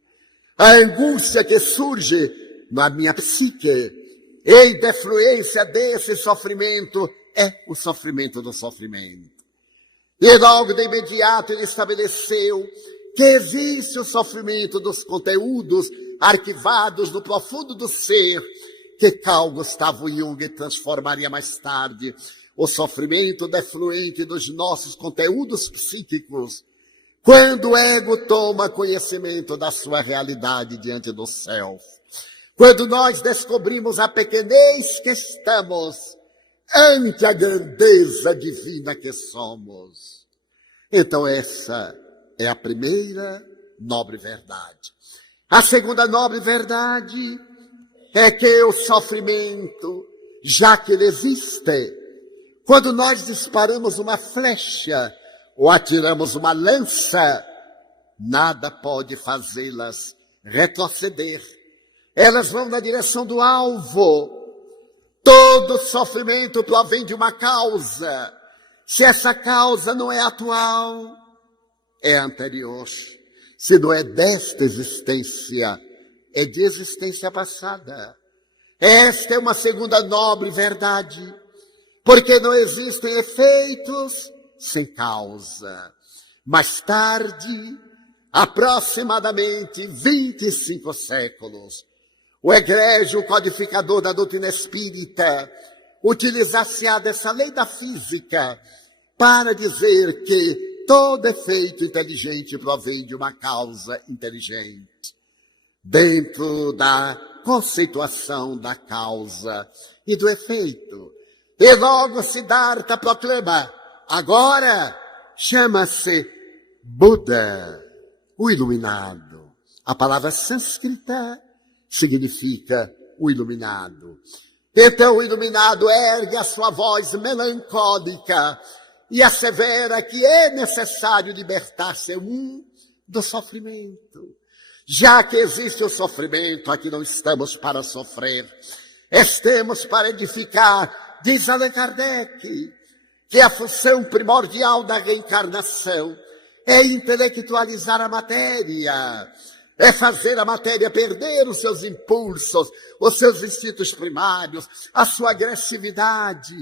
A angústia que surge na minha psique, em defluência desse sofrimento, é o sofrimento do sofrimento. E logo de imediato ele estabeleceu que existe o sofrimento dos conteúdos arquivados no profundo do ser, que Carl Gustav Jung transformaria mais tarde, o sofrimento defluente dos nossos conteúdos psíquicos, quando o ego toma conhecimento da sua realidade diante do self. Quando nós descobrimos a pequenez que estamos ante a grandeza divina que somos. Então essa é a primeira nobre verdade. A segunda nobre verdade é que o sofrimento, já que ele existe, quando nós disparamos uma flecha ou atiramos uma lança, nada pode fazê-las retroceder. Elas vão na direção do alvo. Todo sofrimento provém de uma causa. Se essa causa não é atual, é anterior. Se não é desta existência, é de existência passada. Esta é uma segunda nobre verdade, porque não existem efeitos sem causa. Mais tarde, aproximadamente 25 séculos, o egrégio codificador da doutrina espírita utilizar-se-á dessa lei da física para dizer que todo efeito inteligente provém de uma causa inteligente. Dentro da conceituação da causa e do efeito. E logo Siddhartha proclama, agora chama-se Buda, o iluminado. A palavra sânscrita significa o iluminado. Então o iluminado ergue a sua voz melancólica e assevera que é necessário libertar-se do sofrimento. Já que existe o sofrimento, aqui não estamos para sofrer, estamos para edificar. Diz Allan Kardec que a função primordial da reencarnação é intelectualizar a matéria, é fazer a matéria perder os seus impulsos, os seus instintos primários, a sua agressividade,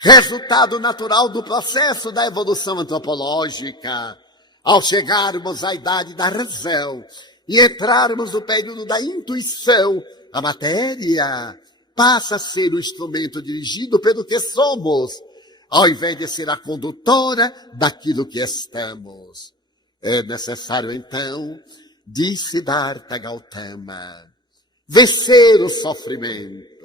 resultado natural do processo da evolução antropológica. Ao chegarmos à idade da razão e entrarmos no período da intuição, a matéria passa a ser o instrumento dirigido pelo que somos, ao invés de ser a condutora daquilo que estamos. É necessário, então, diz Siddhartha Gautama, vencer o sofrimento.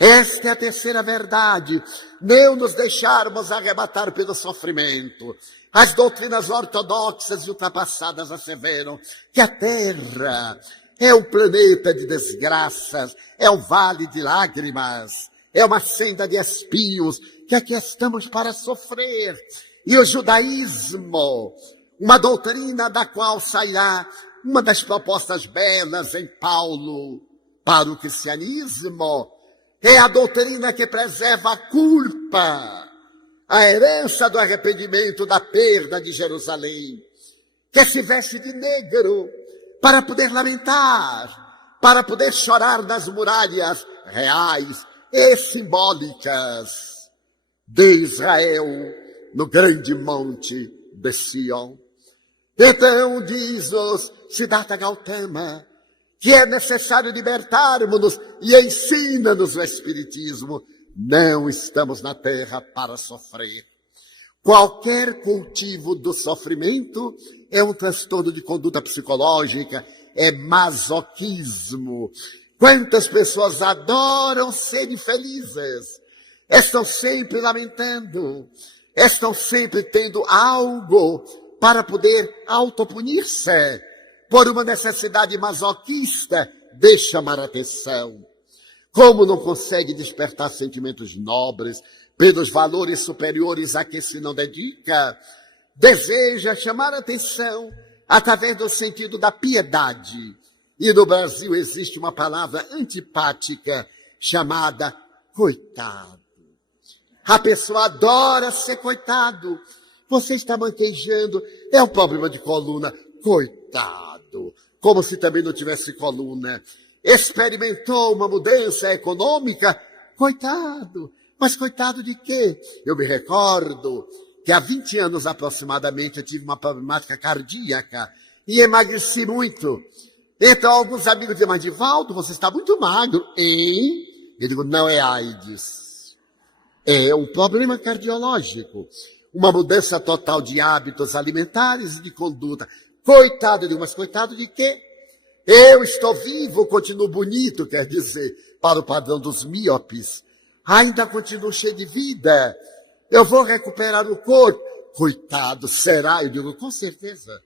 Esta é a terceira verdade, não nos deixarmos arrebatar pelo sofrimento. As doutrinas ortodoxas e ultrapassadas asseveram que a Terra é um planeta de desgraças, é um vale de lágrimas, é uma senda de espinhos, que aqui estamos para sofrer. E o judaísmo, uma doutrina da qual sairá uma das propostas belas em Paulo para o cristianismo, é a doutrina que preserva a culpa, a herança do arrependimento da perda de Jerusalém, que se veste de negro para poder lamentar, para poder chorar nas muralhas reais e simbólicas de Israel, no grande monte de Sião. Então diz-nos Siddhartha Gautama que é necessário libertarmos-nos e ensina-nos o Espiritismo. Não estamos na Terra para sofrer. Qualquer cultivo do sofrimento é um transtorno de conduta psicológica, é masoquismo. Quantas pessoas adoram ser infelizes, estão sempre lamentando, estão sempre tendo algo para poder autopunir-se por uma necessidade masoquista de chamar a atenção. Como não consegue despertar sentimentos nobres pelos valores superiores a que se não dedica, deseja chamar a atenção através do sentido da piedade. E no Brasil existe uma palavra antipática chamada coitado. A pessoa adora ser coitado. Você está manquejando, é um problema de coluna. Coitado. Como se também não tivesse coluna. Experimentou uma mudança econômica? Coitado. Mas coitado de quê? Eu me recordo que há 20 anos aproximadamente eu tive uma problemática cardíaca e emagreci muito. Então alguns amigos dizem, mas Divaldo, você está muito magro, hein? Eu digo, não é AIDS. É um problema cardiológico. Uma mudança total de hábitos alimentares e de conduta. Coitado, eu digo, mas coitado de quê? Eu estou vivo, continuo bonito, quer dizer, para o padrão dos míopes. Ainda continuo cheio de vida. Eu vou recuperar o corpo. Coitado, será? Eu digo, com certeza.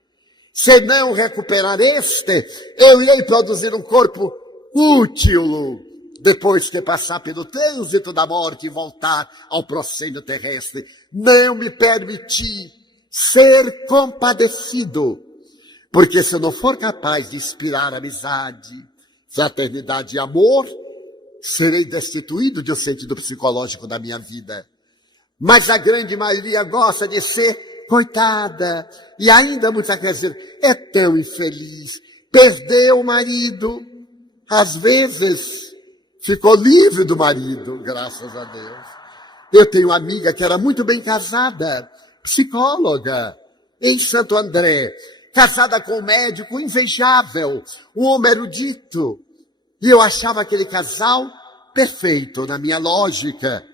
Se não recuperar este, eu irei produzir um corpo útil depois que passar pelo trânsito da morte e voltar ao proscênio terrestre. Não me permiti ser compadecido. Porque se eu não for capaz de inspirar amizade, fraternidade e amor, serei destituído de um sentido psicológico da minha vida. Mas a grande maioria gosta de ser coitada. E ainda muitas vezes é tão infeliz. Perdeu o marido. Às vezes ficou livre do marido, graças a Deus. Eu tenho uma amiga que era muito bem casada, psicóloga, em Santo André, casada com um médico invejável, um homem erudito. E eu achava aquele casal perfeito, na minha lógica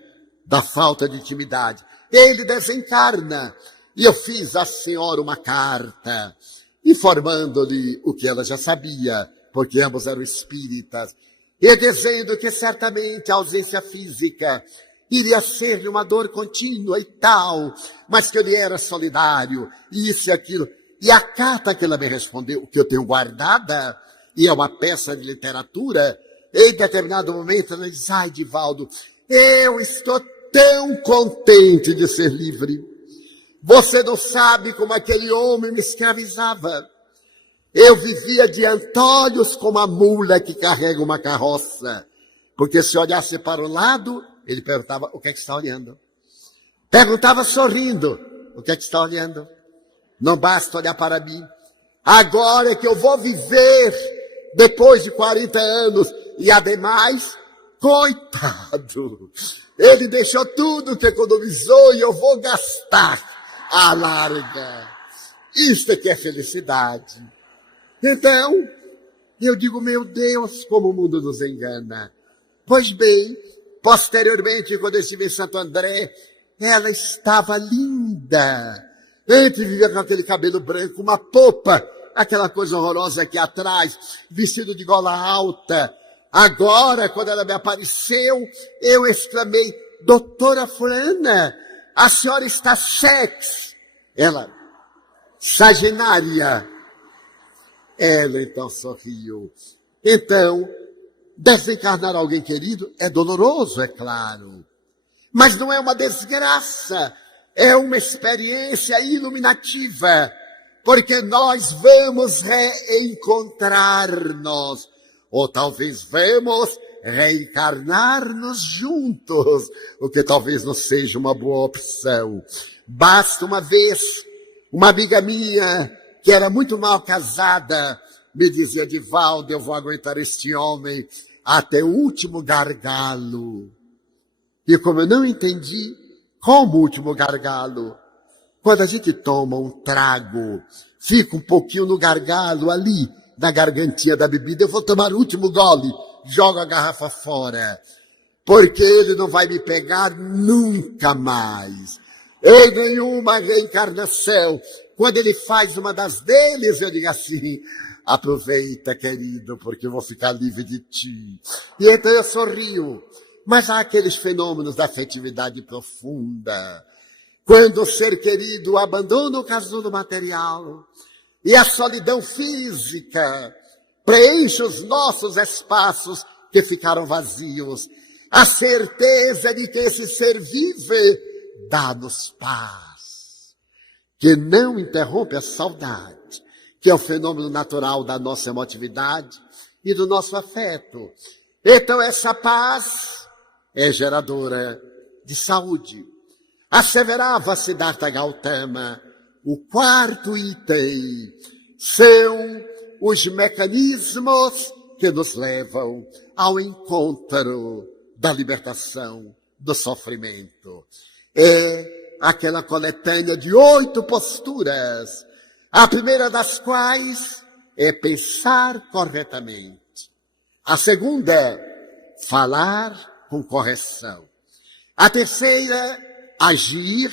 da falta de intimidade. Ele desencarna. E eu fiz à senhora uma carta, informando-lhe o que ela já sabia, porque ambos eram espíritas, e dizendo que certamente a ausência física iria ser-lhe uma dor contínua e tal, mas que ele era solidário, isso e aquilo. E a carta que ela me respondeu, que eu tenho guardada, e é uma peça de literatura, em determinado momento ela diz: ai, Divaldo, eu estou tão contente de ser livre. Você não sabe como aquele homem me escravizava. Eu vivia de antolhos como a mula que carrega uma carroça. Porque se olhasse para o lado, ele perguntava: o que é que está olhando? Perguntava sorrindo: o que é que está olhando? Não basta olhar para mim. Agora é que eu vou viver depois de 40 anos. E ademais, coitado, ele deixou tudo que economizou e eu vou gastar à larga. Isto é que é felicidade. Então, eu digo: meu Deus, como o mundo nos engana. Pois bem, posteriormente, quando eu estive em Santo André, ela estava linda. Antes vivia com aquele cabelo branco, uma popa, aquela coisa horrorosa aqui atrás, vestido de gola alta. Agora, quando ela me apareceu, eu exclamei: doutora fulana, a senhora está sexy. Ela: saginária. Ela então sorriu. Então, desencarnar alguém querido é doloroso, é claro. Mas não é uma desgraça, é uma experiência iluminativa, porque nós vamos reencontrar-nos, ou talvez vamos reencarnar-nos juntos, o que talvez não seja uma boa opção. Basta uma vez, uma amiga minha, que era muito mal casada, me dizia: Divaldo, eu vou aguentar este homem até o último gargalo. E como eu não entendi, como o último gargalo? Quando a gente toma um trago, fica um pouquinho no gargalo ali, na gargantinha da bebida, eu vou tomar o último gole, jogo a garrafa fora, porque ele não vai me pegar nunca mais. Em nenhuma reencarnação. Quando ele faz uma das deles, eu digo assim: aproveita, querido, porque eu vou ficar livre de ti. E então eu sorrio. Mas há aqueles fenômenos da afetividade profunda, quando o ser querido abandona o casulo material e a solidão física preenche os nossos espaços que ficaram vazios. A certeza de que esse ser vive dá-nos paz, que não interrompe a saudade, que é o fenômeno natural da nossa emotividade e do nosso afeto. Então essa paz é geradora de saúde. Asseverava Siddhartha Gautama, o quarto item são os mecanismos que nos levam ao encontro da libertação do sofrimento. É aquela coletânea de 8 posturas, a primeira das quais é pensar corretamente. A segunda, falar com correção. A terceira, agir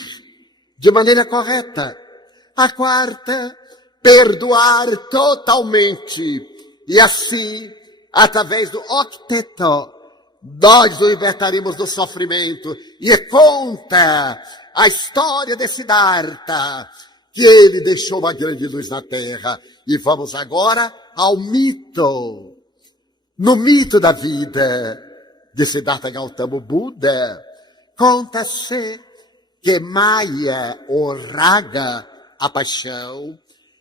de maneira correta. A quarta, perdoar totalmente. E assim, através do octeto, nós nos libertaremos do sofrimento. E conta a história de Siddhartha, que ele deixou uma grande luz na Terra. E vamos agora ao mito. No mito da vida de Siddhartha Gautama Buda, conta-se que Maya, ou Raga, a paixão,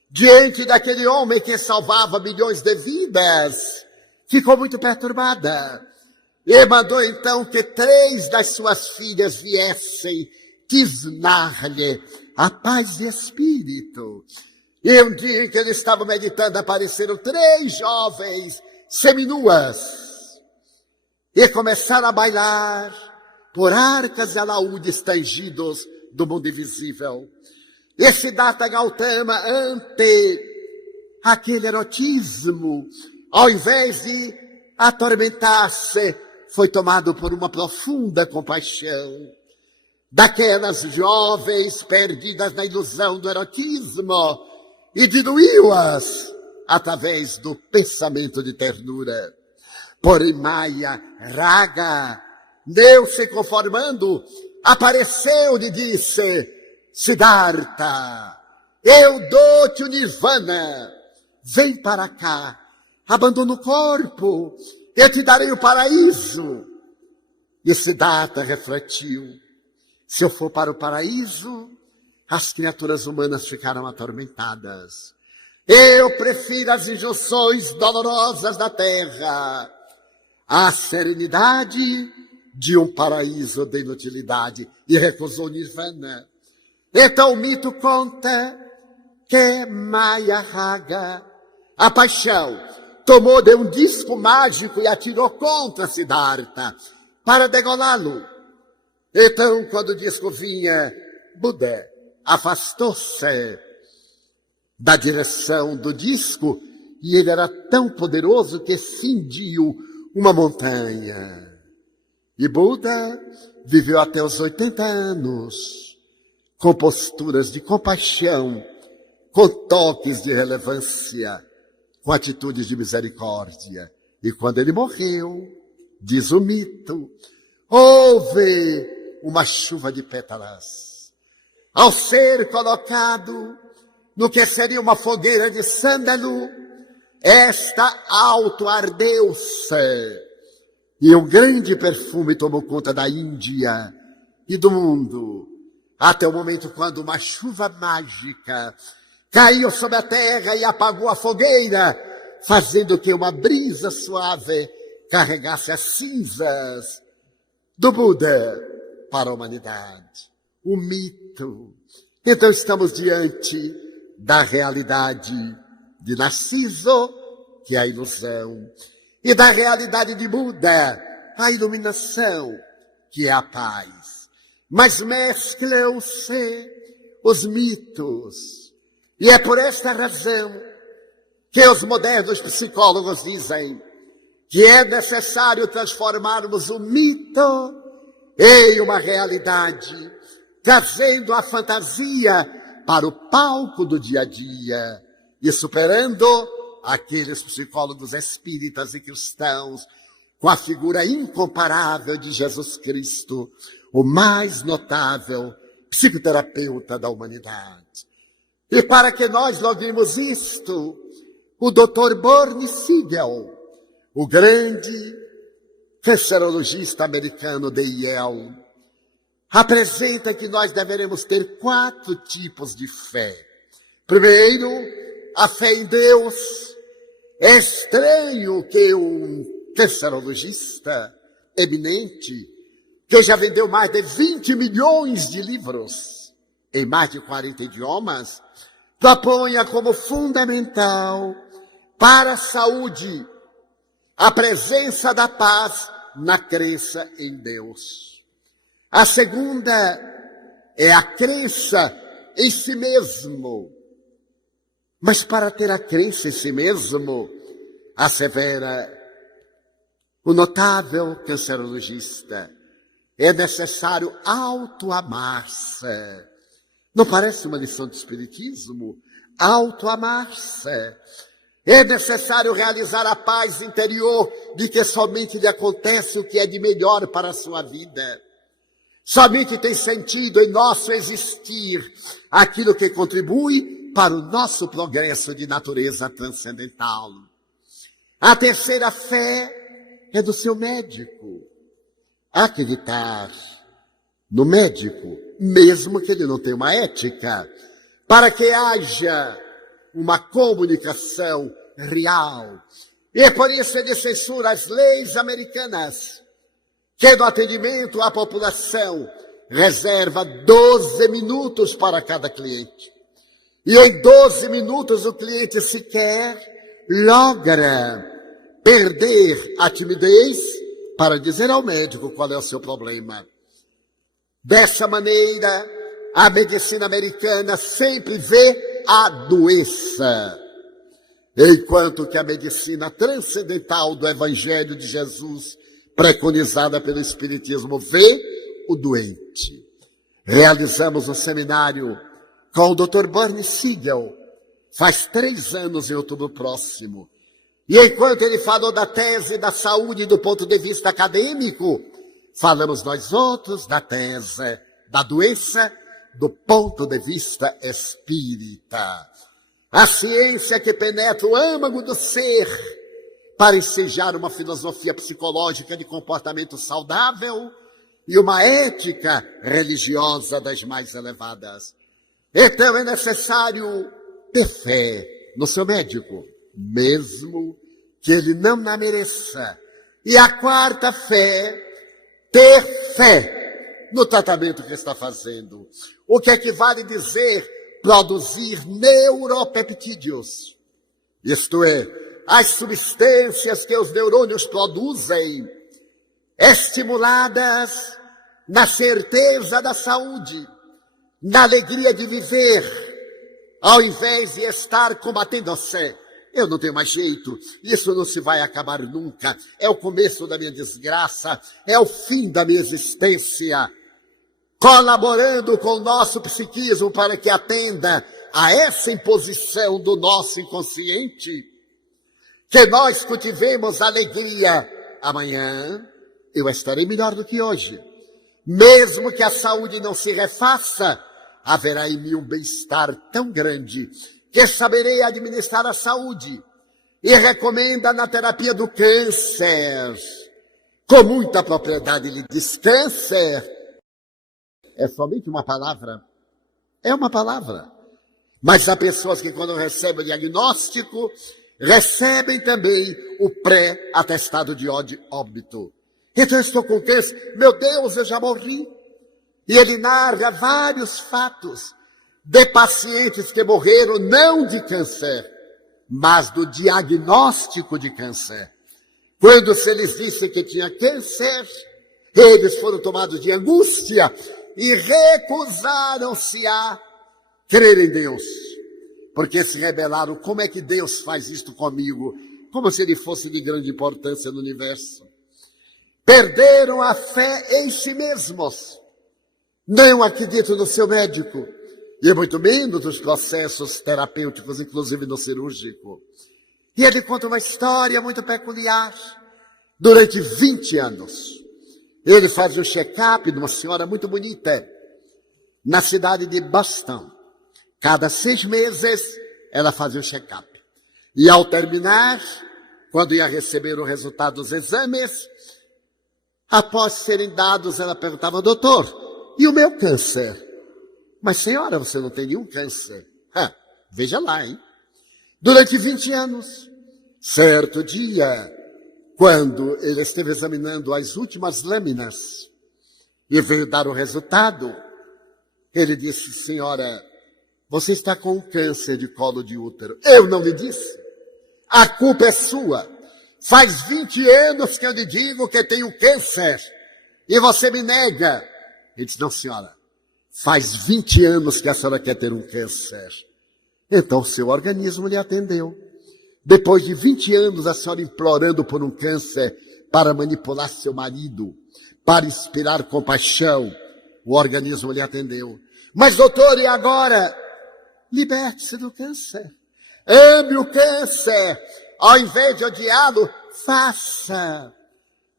diante daquele homem que salvava milhões de vidas, ficou muito perturbada. E mandou então que 3 das suas filhas viessem quis narrar-lhe a paz de espírito. E um dia em que ele estava meditando, apareceram 3 jovens seminuas e começaram a bailar por arcas e alaúdes tangidos do mundo invisível. E Siddhartha Gautama, ante aquele erotismo, ao invés de atormentar-se, foi tomado por uma profunda compaixão daquelas jovens perdidas na ilusão do erotismo e diluiu-as através do pensamento de ternura. Porém, Maya Raga, Deus se conformando, apareceu e disse: Siddhartha, eu dou-te o nirvana, vem para cá, abandona o corpo, eu te darei o paraíso. E Siddhartha refletiu: se eu for para o paraíso, as criaturas humanas ficarão atormentadas. Eu prefiro as injunções dolorosas da terra à serenidade de um paraíso de inutilidade. E recusou Nirvana. Então o mito conta que Maya Raga, a paixão, tomou de um disco mágico e atirou contra Siddhartha para degolá-lo. Então, quando o disco vinha, Buda afastou-se da direção do disco e ele era tão poderoso que cindiu uma montanha. E Buda viveu até os 80 anos, com posturas de compaixão, com toques de relevância, com atitudes de misericórdia. E quando ele morreu, diz o mito, houve uma chuva de pétalas. Ao ser colocado no que seria uma fogueira de sândalo, esta auto-ardeu-se. E um grande perfume tomou conta da Índia e do mundo, até o momento quando uma chuva mágica caiu sobre a terra e apagou a fogueira, fazendo que uma brisa suave carregasse as cinzas do Buda para a humanidade. O mito. Então estamos diante da realidade de Narciso, que é a ilusão, e da realidade de Buda, a iluminação, que é a paz. Mas mesclam-se os mitos. E é por esta razão que os modernos psicólogos dizem que é necessário transformarmos o mito em uma realidade, trazendo a fantasia para o palco do dia a dia e superando aqueles psicólogos espíritas e cristãos com a figura incomparável de Jesus Cristo, o mais notável psicoterapeuta da humanidade. E para que nós loguemos isto, o Dr. Bernie Siegel, o grande cancerologista americano de Yale, apresenta que nós deveremos ter 4 tipos de fé. Primeiro, a fé em Deus. É estranho que um cancerologista eminente, que já vendeu mais de 20 milhões de livros em mais de 40 idiomas, proponha como fundamental para a saúde a presença da paz na crença em Deus. A segunda é a crença em si mesmo. Mas para ter a crença em si mesmo, assevera o notável cancerologista, é necessário auto-amar-se. Não parece uma lição de espiritismo? Auto-amar-se. É necessário realizar a paz interior de que somente lhe acontece o que é de melhor para a sua vida. Somente tem sentido em nosso existir aquilo que contribui para o nosso progresso de natureza transcendental. A terceira fé é do seu médico. Acreditar no médico, mesmo que ele não tenha uma ética, para que haja uma comunicação real. E por isso ele censura as leis americanas, que no atendimento à população reserva 12 minutos para cada cliente. E em 12 minutos o cliente sequer logra perder a timidez para dizer ao médico qual é o seu problema. Dessa maneira, a medicina americana sempre vê a doença, enquanto que a medicina transcendental do Evangelho de Jesus, preconizada pelo Espiritismo, vê o doente. Realizamos um seminário com o Dr. Bernie Siegel, faz 3 anos em outubro próximo. E enquanto ele falou da tese da saúde do ponto de vista acadêmico, falamos nós outros da tese da doença do ponto de vista espírita. A ciência que penetra o âmago do ser para ensejar uma filosofia psicológica de comportamento saudável e uma ética religiosa das mais elevadas. Então é necessário ter fé no seu médico, mesmo que ele não a mereça. E a quarta fé, ter fé no tratamento que está fazendo. O que equivale dizer produzir neuropeptídeos. Isto é, as substâncias que os neurônios produzem, estimuladas na certeza da saúde, na alegria de viver, ao invés de estar combatendo-se. Eu não tenho mais jeito, isso não se vai acabar nunca, é o começo da minha desgraça, é o fim da minha existência. Colaborando com o nosso psiquismo para que atenda a essa imposição do nosso inconsciente, que nós cultivemos alegria. Amanhã eu estarei melhor do que hoje. Mesmo que a saúde não se refaça, haverá em mim um bem-estar tão grande que saberei administrar a saúde. E recomenda na terapia do câncer, com muita propriedade, ele diz: câncer é somente uma palavra. É uma palavra. Mas há pessoas que, quando recebem o diagnóstico, recebem também o pré-atestado de óbito. Então eu estou com câncer. Meu Deus, eu já morri. E ele narra vários fatos de pacientes que morreram não de câncer, mas do diagnóstico de câncer. Quando se lhes disse que tinha câncer, eles foram tomados de angústia e recusaram-se a crer em Deus, porque se rebelaram. Como é que Deus faz isto comigo? Como se ele fosse de grande importância no universo. Perderam a fé em si mesmos, não acreditam no seu médico, e muito menos nos processos terapêuticos, inclusive no cirúrgico. E ele conta uma história muito peculiar. Durante 20 anos, ele fazia um check-up de uma senhora muito bonita, na cidade de Boston. Cada 6 meses, ela fazia um check-up. E ao terminar, quando ia receber o resultado dos exames, após serem dados, ela perguntava: doutor, e o meu câncer? Mas senhora, você não tem nenhum câncer. Veja lá, hein? Durante 20 anos, certo dia, quando ele esteve examinando as últimas lâminas e veio dar o resultado, ele disse: senhora, você está com um câncer de colo de útero. Eu não lhe disse. A culpa é sua. Faz 20 anos que eu lhe digo que tenho câncer e você me nega. Ele disse: não, senhora, faz 20 anos que a senhora quer ter um câncer. Então o seu organismo lhe atendeu. Depois de 20 anos, a senhora implorando por um câncer para manipular seu marido, para inspirar compaixão, o organismo lhe atendeu. Mas doutor, e agora? Liberte-se do câncer. Ame o câncer. Ao invés de odiá-lo, faça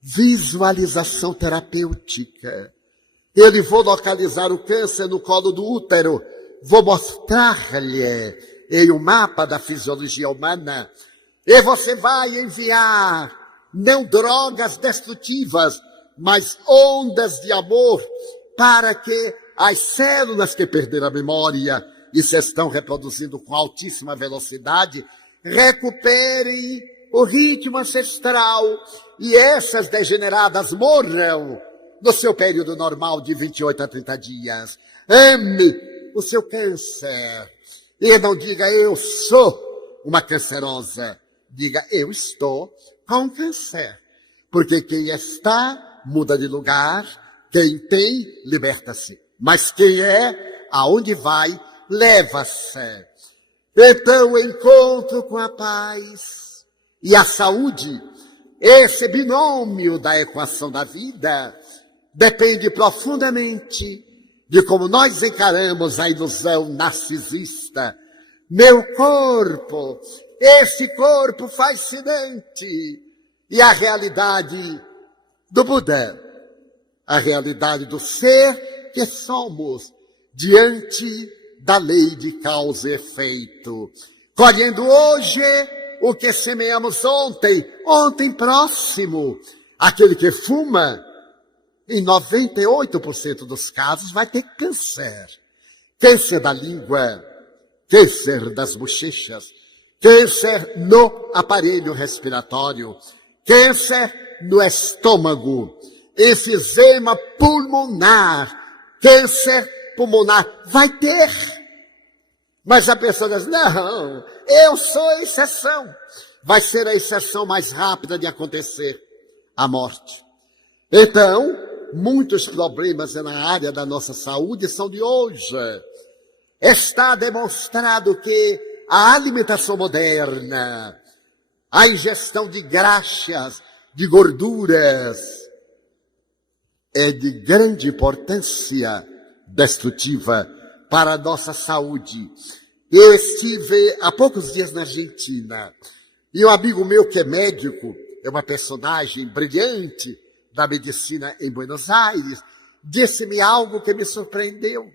visualização terapêutica. Eu vou localizar o câncer no colo do útero. Vou mostrar-lhe em um mapa da fisiologia humana. E você vai enviar não drogas destrutivas, mas ondas de amor, para que as células que perderam a memória e se estão reproduzindo com altíssima velocidade, recuperem o ritmo ancestral e essas degeneradas morram no seu período normal de 28 a 30 dias. Ame o seu câncer. E não diga, eu sou uma cancerosa. Diga, eu estou com câncer. Porque quem está, muda de lugar. Quem tem, liberta-se. Mas quem é, aonde vai, leva-se. Então, o encontro com a paz e a saúde, esse binômio da equação da vida, depende profundamente de como nós encaramos a ilusão narcisista. Meu corpo, esse corpo fascinante, e a realidade do Buda, a realidade do ser que somos diante da lei de causa e efeito, colhendo hoje o que semeamos ontem próximo. Aquele que fuma, em 98% dos casos, vai ter câncer. Câncer da língua, câncer das bochechas, câncer no aparelho respiratório, câncer no estômago, enfisema pulmonar, câncer pulmonar, vai ter. Mas a pessoa diz, não, eu sou a exceção. Vai ser a exceção mais rápida de acontecer, a morte. Então, muitos problemas na área da nossa saúde são de hoje. Está demonstrado que a alimentação moderna, a ingestão de graxas, de gorduras, é de grande importância destrutiva para a nossa saúde. Eu estive há poucos dias na Argentina e um amigo meu que é médico, é uma personagem brilhante da medicina em Buenos Aires, disse-me algo que me surpreendeu.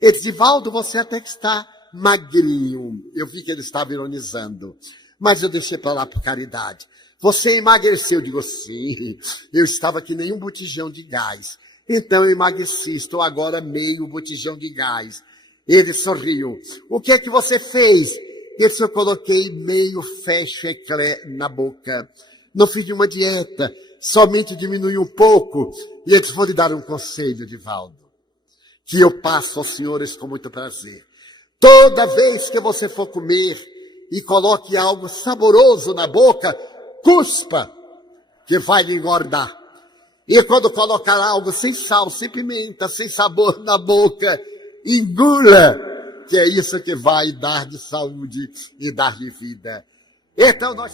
Ele disse, Valdo, você até que está magrinho. Eu vi que ele estava ironizando, mas eu deixei para lá por caridade. Você emagreceu? Eu digo, sim, eu estava que nem um botijão de gás. Então eu emagreci, estou agora meio botijão de gás. Ele sorriu. O que é que você fez? Ele disse, eu coloquei meio fecho eclair na boca. Não fiz nenhuma dieta, somente diminui um pouco. E eles vão lhe dar um conselho, Divaldo, que eu passo aos senhores com muito prazer. Toda vez que você for comer e coloque algo saboroso na boca, cuspa, que vai lhe engordar. E quando colocar algo sem sal, sem pimenta, sem sabor na boca, engula, que é isso que vai dar de saúde e dar de vida. Então nós...